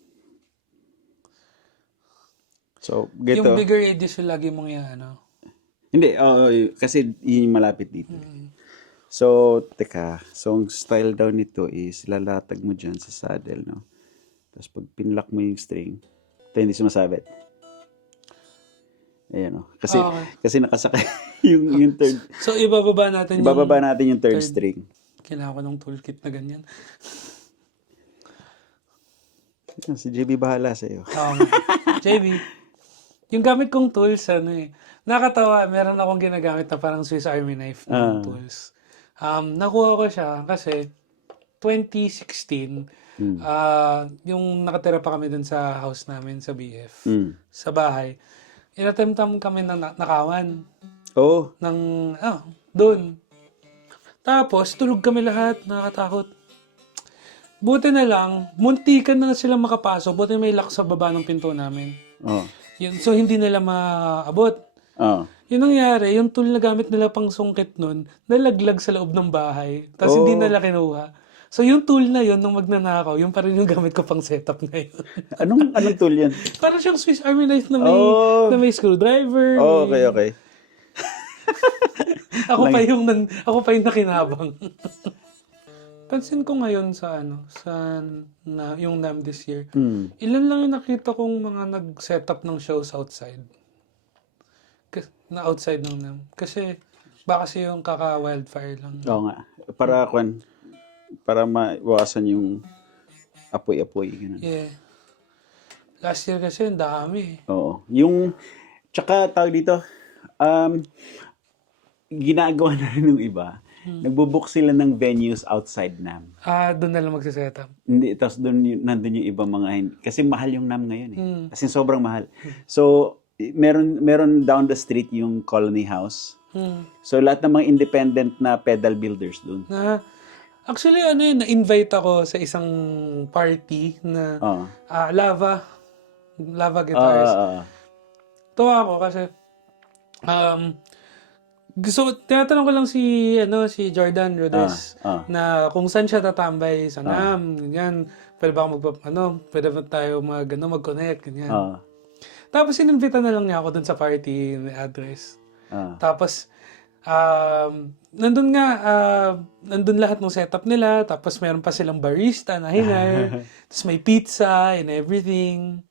So, Yung gito. bigger edition lagi mong yan, ano? Hindi, kasi yun yung malapit dito. So, teka. So, ang style daw nito is lalatag mo dyan sa saddle, no? Tapos pag pinlock mo yung string, ito hindi sumasabit. Ayan, no? Kasi nakasakay yung third. So, ibababa natin Yung third string. Kailangan ko ng toolkit na ganyan. Si JB bahala sa'yo. Oo nga. JB, yung gamit kong tools, nakakatawa, meron akong ginagamit na parang Swiss Army knife na tools. Nakuha ko siya kasi 2016, yung nakatira pa kami dun sa house namin sa BF, sa bahay, inattemptan kami na nakawan. Oh. Doon. Tapos, tulog kami lahat, nakakatakot. Buti na lang, muntikan na sila makapasok, buti may lock sa baba ng pinto namin. Oh. Yun, so, hindi nila maabot. Oh. Yung nangyari, yung tool na gamit nila pang sungkit nun, nalaglag sa loob ng bahay. Tapos hindi nila kinuha. So yung tool na yun, nung magnanakaw, yung pa rin yung gamit ko pang setup ngayon. Anong tool yan? Parang siyang Swiss Army knife na may screwdriver. Oh, okay. Ako pa yung nakinabang. Pansin ko ngayon yung NAM this year, ilan lang yung nakita kong mga nag-setup ng shows outside. Na outside ng NAM. Kasi, baka kasi yung kaka-wildfire lang. Oo nga. Para maiwasan yung apoy-apoy. Ganun. Yeah. Last year kasi, ang dami. Oo. Tsaka tawag dito, ginagawa na rin ng iba. Nagbubook sila ng venues outside NAM. Doon na lang magsisetup. Hindi, tapos nandun yung ibang mga, kasi mahal yung NAM ngayon eh. Kasi sobrang mahal. So, meron down the street yung Colony House. So, lahat ng mga independent na pedal builders doon. Actually, na-invite ako sa isang party na Lava guitarist. Tuwa ako kasi tinatanong ko lang si Jordan Rodes na kung saan siya tatambay sa NAM, ganyan. Pwede ba pwede ba tayo mag-connect, ganyan. Tapos ininvita na lang niya ako dun sa party na address. Tapos nandun lahat ng setup nila, tapos meron pa silang barista na hire, tapos may pizza and everything.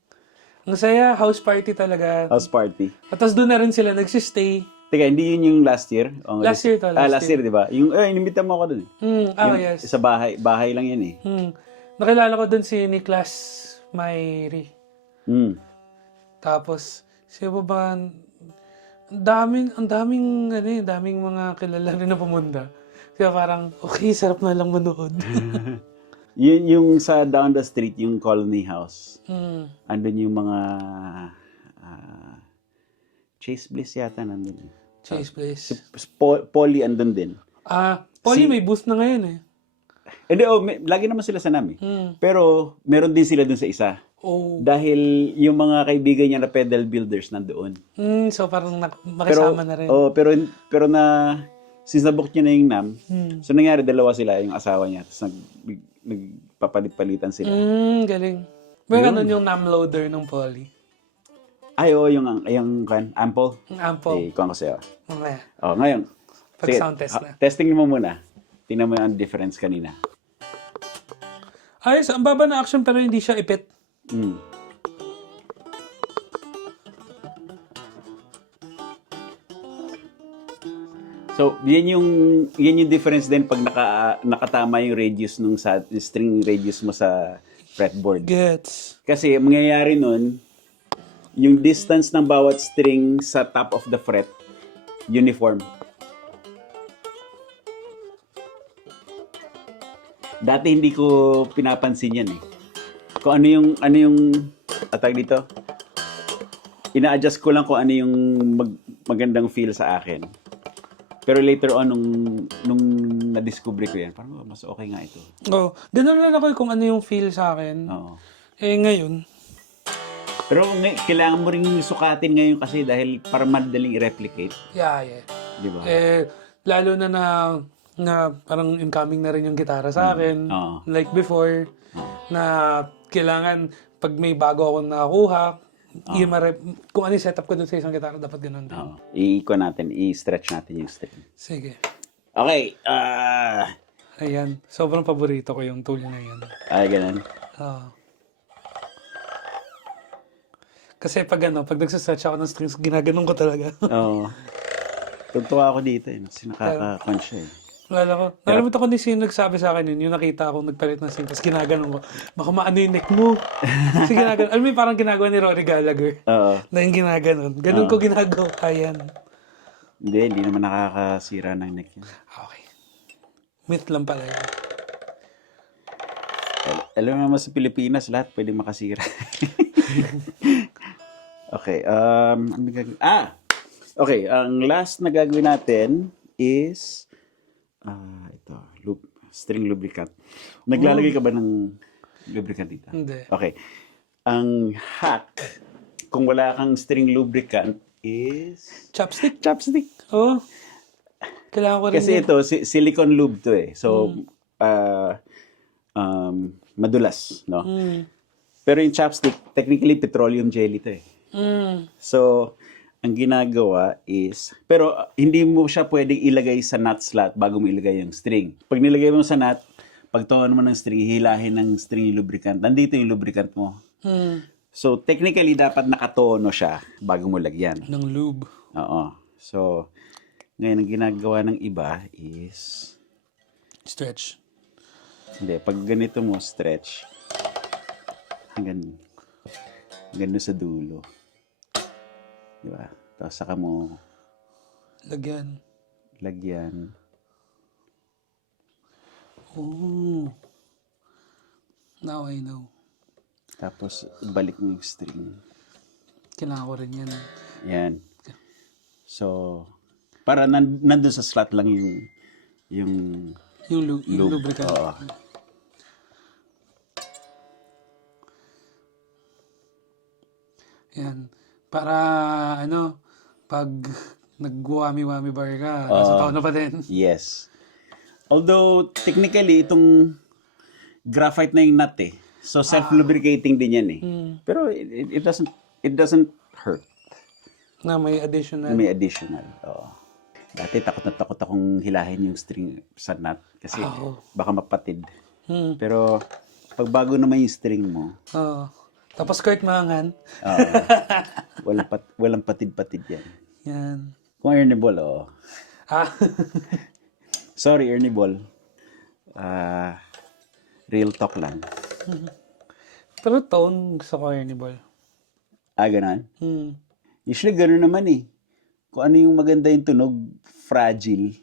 Ang saya, house party talaga. House party. At tapos doon na rin sila nagsistay. Teka, hindi yun yung last year? Last year to. Last year, di ba? Inimbita mo ako dun. Yes. Sa bahay lang yan eh. Nakilala ko dun si Niklas Mayri. Tapos, siya ba ang daming mga kilala rin na pumunta. Kaya parang, okay, sarap na lang manood. Yun yung sa down the street, yung Colony House. Andun yung mga Chase Bliss yata nandun. Chase Bliss. Polly andun din. Polly may booth na ngayon eh. Hindi, lagi naman sila sa NAM eh. Pero meron din sila dun sa isa. Dahil yung mga kaibigan niya na pedal builders nandoon. So parang makisama na rin. Pero since nabook niya na yung NAM, so nangyari dalawa sila, yung asawa niya. Tapos nagpapalit-palitan sila. Galing. May yung NAM loader ng Polly. Yung ample. Ample. Kuha ko sa'yo. Mamaya. Ngayon. Pag sound test na. Testing mo muna. Tingnan mo yung difference kanina. Ayos, ang baba na action pero hindi siya ipit. So, yan yung difference din pag nakatama yung radius nung string radius mo sa fretboard. Gets. Kasi ang mangyayari nun, yung distance ng bawat string sa top of the fret, uniform. Dati hindi ko pinapansin yan eh. Kung ano yung atag dito, ina-adjust ko lang kung ano yung magandang feel sa akin. Pero later on, nung na-discover ko yan, parang mas okay nga ito. Oh, ganun lang ako kung ano yung feel sa akin. Oo. Eh, ngayon, Pero kailangan mo ring sukatin ngayon kasi dahil para madaling i-replicate. yeah. Di ba? Eh, lalo na parang incoming na rin yung gitara sa akin. Oo. Like before, na kailangan, pag may bago akong nakakuha, kung ano yung setup ko dun sa isang gitara, dapat ganun din. Oo. I-stretch natin yung string. Sige. Okay. Ayan. Sobrang paborito ko yung tool na yan. Ganun. Kasi pag nagsastretch ako ng strings, ginaganon ko talaga. Oo. Tuntua ako dito eh. Kasi nakaka-con siya eh. Nalimutan ko din sino nagsabi sa akin yun, yung nakita akong nagpalit ng string, tapos ginaganon ko, baka maano yung neck mo. Kasi ginaganon, alam mo yung parang ginagawa ni Rory Gallagher. Oo. Na yung ginaganon. Ganun ko ginagawa. Ayan. Hindi naman nakakasira ng neck yan. Okay. Myth lang pala yun. Alam mo naman sa Pilipinas, lahat pwede makasira. Okay. Okay. Ang last na gagawin natin is ito, string lubricant. Naglalagay ka ba ng lubricant dito? Hindi. Okay. Ang hack, kung wala kang string lubricant, is Chopstick? chopstick. Oo. Kailangan ko rin Kasi ito, silicone lube to eh. So, madulas, no? Pero yung chopstick, technically petroleum jelly to eh. So, ang ginagawa is, pero hindi mo siya pwedeng ilagay sa nut slot bago mo ilagay yung string. Pag nilagay mo sa nut, pag tono mo ng string, hilahin ng string yung lubricant. Nandito yung lubricant mo. So, technically, dapat nakatono siya bago mo lagyan. ng lube. Oo. So, ngayon, ang ginagawa ng iba is, Stretch. hindi, pag ganito mo, stretch, hanggang doon sa dulo. Diba? Tapos saka mo lagyan. Oh. Now I know. Tapos, balik mo yung string. Kailangan ko rin yan. Yan. So, para nandun sa slot lang yung Yung lube. lubricant. Oo. Yan. Para, pag nag-wami-wami bar ka, nasa tono pa din. Yes. Although, technically, itong graphite na yung nut eh. So, self-lubricating din yan eh. Pero, it doesn't hurt. Na may additional. May additional. Oo. Dati, takot na takot akong hilahin yung string sa nut. Kasi, baka mapatid. Pero, pag bago naman yung string mo, Tapos skirt maangan. walang patid-patid yan. Yan. Kung Ernie Ball, oo. Sorry, Ernie Ball. Real talk lang. Pero tone gusto ko yun ni Ball. Ganun? Usually, ganun naman eh. Kung ano yung maganda yung tunog, fragile.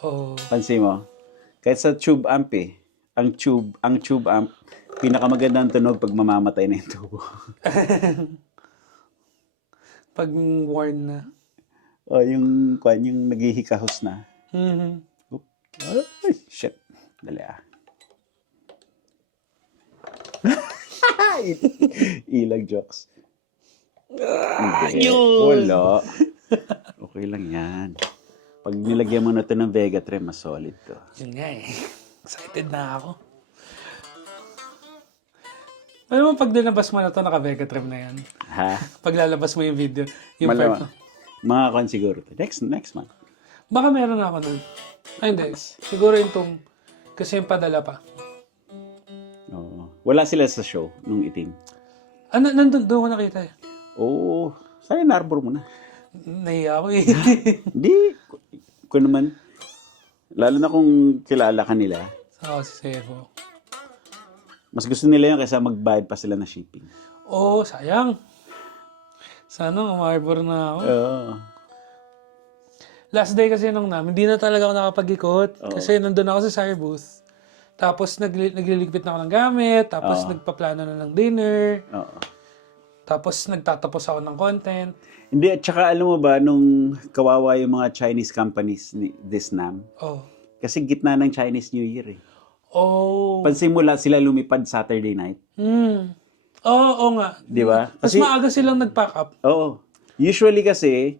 Oo. Pansin mo? Kahit sa tube amp eh. Ang tube amp, pinakamagandang tunog pag mamamatay na yung tubo. Pag worn na. Yung naghihikahos na. Oop. Ay, shit. Dali Ilag jokes. Hindi. Wala. Okay lang yan. Pag nilagyan mo na ito ng Vega Trem, mas solid to. Yun nga eh. Excited na ako. Alam mo, pag nilabas mo na ito, naka-Vega Trim na yan. Ha? Pag lalabas mo yung video, yung Malawa. part. Mga kon siguro to. Next month. Baka meron na ako nun. Ay, hindi. Siguro yung tong, kasi yung padala pa. Oo. Wala sila sa show nung itim. Nandun, doon ko nakita eh. Oo. Sa'yo, narbor mo na. Nahiya ako eh. Hindi. ko naman, lalo na kung kilala ka nila, Oo, si Sefo. mas gusto nila yun kaysa magbayad pa sila na shipping. Oh, sayang. Sana umarbor na ako. Oo. Last day kasi nung hindi na talaga ako nakapag-ikot. Kasi nandun ako sa Sire booth. Tapos nagliligpit na ako ng gamit. Tapos nagpaplano na ng dinner. Oo. Tapos nagtatapos ako ng content. Hindi, at saka alam mo ba, nung kawawa yung mga Chinese companies ni Disnam, Oh. kasi gitna ng Chinese New Year eh. Oh. Pansimula sila lumipad Saturday night. Oo nga. Di ba? Mas Kasi, maaga silang nag-pack up. oo. Usually kasi,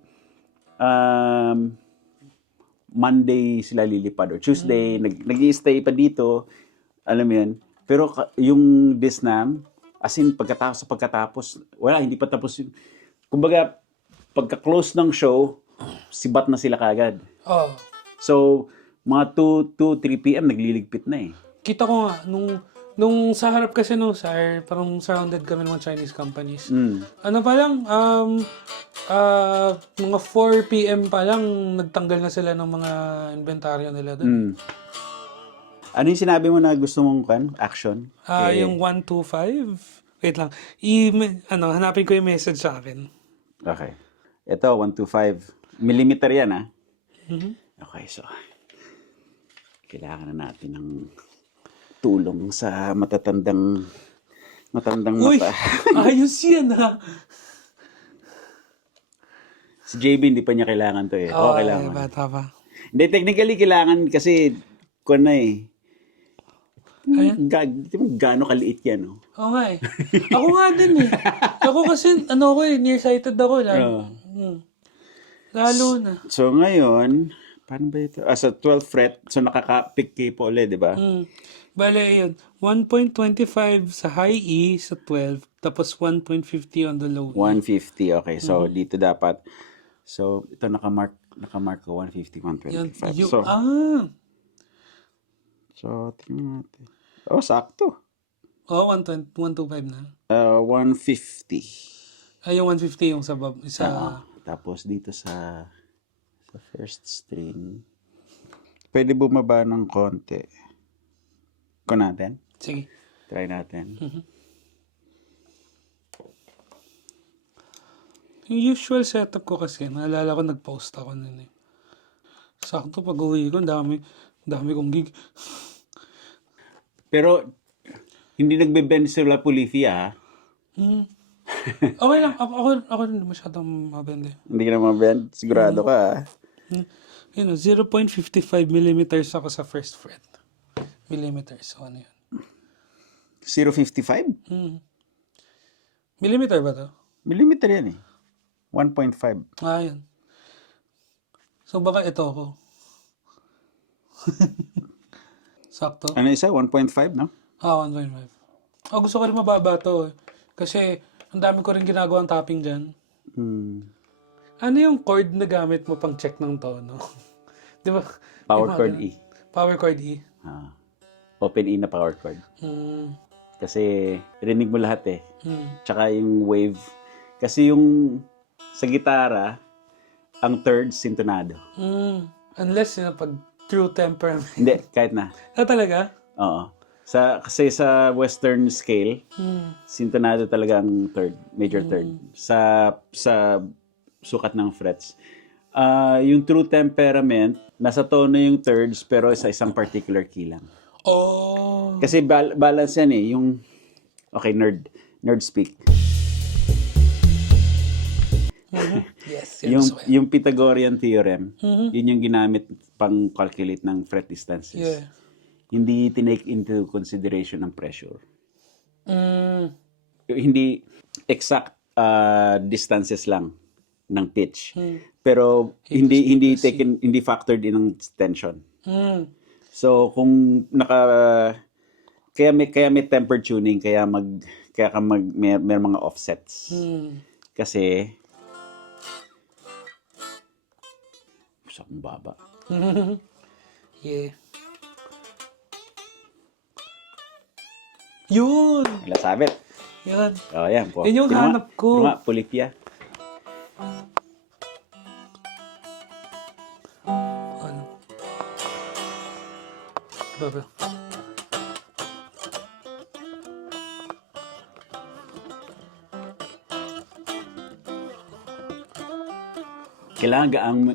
Monday sila lilipad or Tuesday, nag-i-stay pa dito, alam mo yun. Pero yung Disnam, as in pagkatapos, wala, hindi pa tapos yun. Kumbaga, pagka-close ng show, sibat na sila kagad. Oh. So, mga 2-3 p.m. nagliligpit na eh. Kita ko nga, nung sa harap kasi nung Sire, parang surrounded kami ng mga Chinese companies. Ano pa lang, mga 4 p.m. pa lang, nagtanggal na sila ng mga inventaryo nila doon. Ano yung sinabi mo na gusto mong action? Yung 125. Wait lang. Hanapin ko yung message sa akin. Okay. Ito, 125. Millimeter yan, ha? Okay, so, kailangan na natin ng tulong sa matandang Uy! mata. Ayos yan, ha? Si JB, hindi pa niya kailangan to eh. Oo, kailangan. Bata pa. Hindi, technically, kailangan kasi, kung na eh. Ayan. Di mo gaano kaliit yan, no? Oo nga eh. Ako nga din eh. Ako kasi, nearsighted ako. Lalo na. So, ngayon, paano ba ito? Sa 12th fret, so nakaka-pick key po ulit, di ba? Bale, yun. 1.25 sa high E sa 12, tapos 1.50 on the low E. 150, okay. So, dito dapat. So, ito nakamark ko 150, Yan. 125. So, tingnan natin. Oh, sakto. Oh, 125 na. 150. Ay, yung 150 yung sa Tapos dito sa first string, pwede bumaba ng konti. Ko natin? Sige. Try natin. Yung usual setup ko kasi, naalala ko nag-post ako nun eh. Sakto pag uwi ko, dami kong gig. Pero, hindi nagbe-bend sila Pulifia, ha? Okay lang. Ako hindi masyadong mabende. Hindi ka na mabend? Sigurado ka, ha? 0.55 millimeters ako sa first fret. Millimeters. So, ano yun? 0.55? Millimeter ba to? Millimeter yan, eh. 1.5. Yun. So, baka ito ako. Sakto? Ano isa? 1.5, no? 1.5. Gusto ko rin mababa to. Kasi, ang dami ko rin ginagawang tapping dyan. Ano yung chord na gamit mo pang check ng tono? Di ba? Power chord E. Power chord E. Open E na power chord. Kasi, rinig mo lahat eh. Tsaka yung wave. Kasi yung sa gitara, ang third sintonado. Unless yun pag true temperament. Hindi, kahit na. Talaga? Oo. Kasi sa western scale, sintonado talaga ang third, major third. Sa sukat ng frets. Yung true temperament, nasa tono yung thirds pero sa isang particular key lang. Oh. Kasi balance yan eh. Okay, nerd speak. Yes. yung Pythagorean theorem, yun yung ginamit pang calculate ng fret distances. Yeah. Hindi tinake into consideration ng pressure. Mm. Hindi exact distances lang ng pitch. Pero hindi factored in ang tension. So kung kaya may temper tuning, may mga offsets. Kasi sa baba. Yeah. Yun! Wala sabit. Yan. Oh, yan po. Yan yung hanap ko. Pulipia. Baba. Kailangan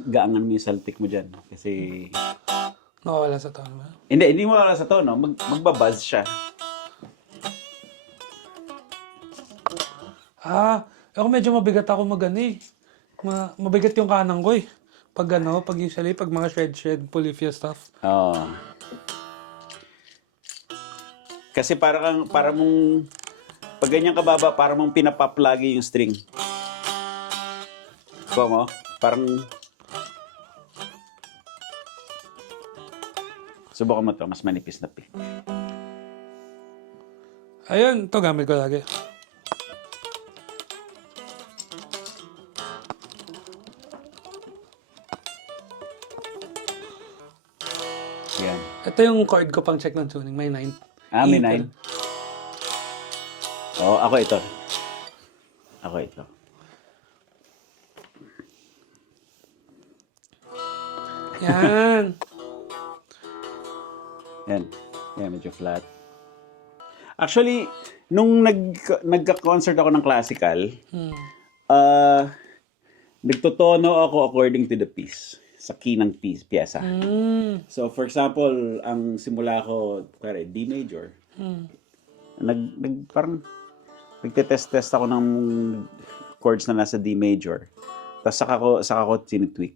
gaangan mo yung saltik mo dyan. Kasi, Nawawala sa tono ba? hindi mo wala sa tono. Magbabuzz siya. Ako medyo mabigat ako mag-ano eh. Mabigat yung kanang ko eh. Pag usually, pag mga shred, polyphia stuff. Oo. Kasi para mong, pag ganyan kababa, para mong pinapop lagi yung string. Kuha mo? Parang, subukan mo to, mas manipis na pick. Ayun, ito gamit ko lagi. Yan. Ito yung chord ko pang check ng tuning. May 9. May E, 9. Oo, ako ito. Yan. Yan. Yan, medyo flat. Actually, nung nagka-concert ako ng classical, nagtotono ako according to the piece. Sa key ng piyesa. So, for example, ang simula ko, kare, D major. Parang, nagtetest-test ako ng chords na nasa D major. Tapos saka ko tinitweak.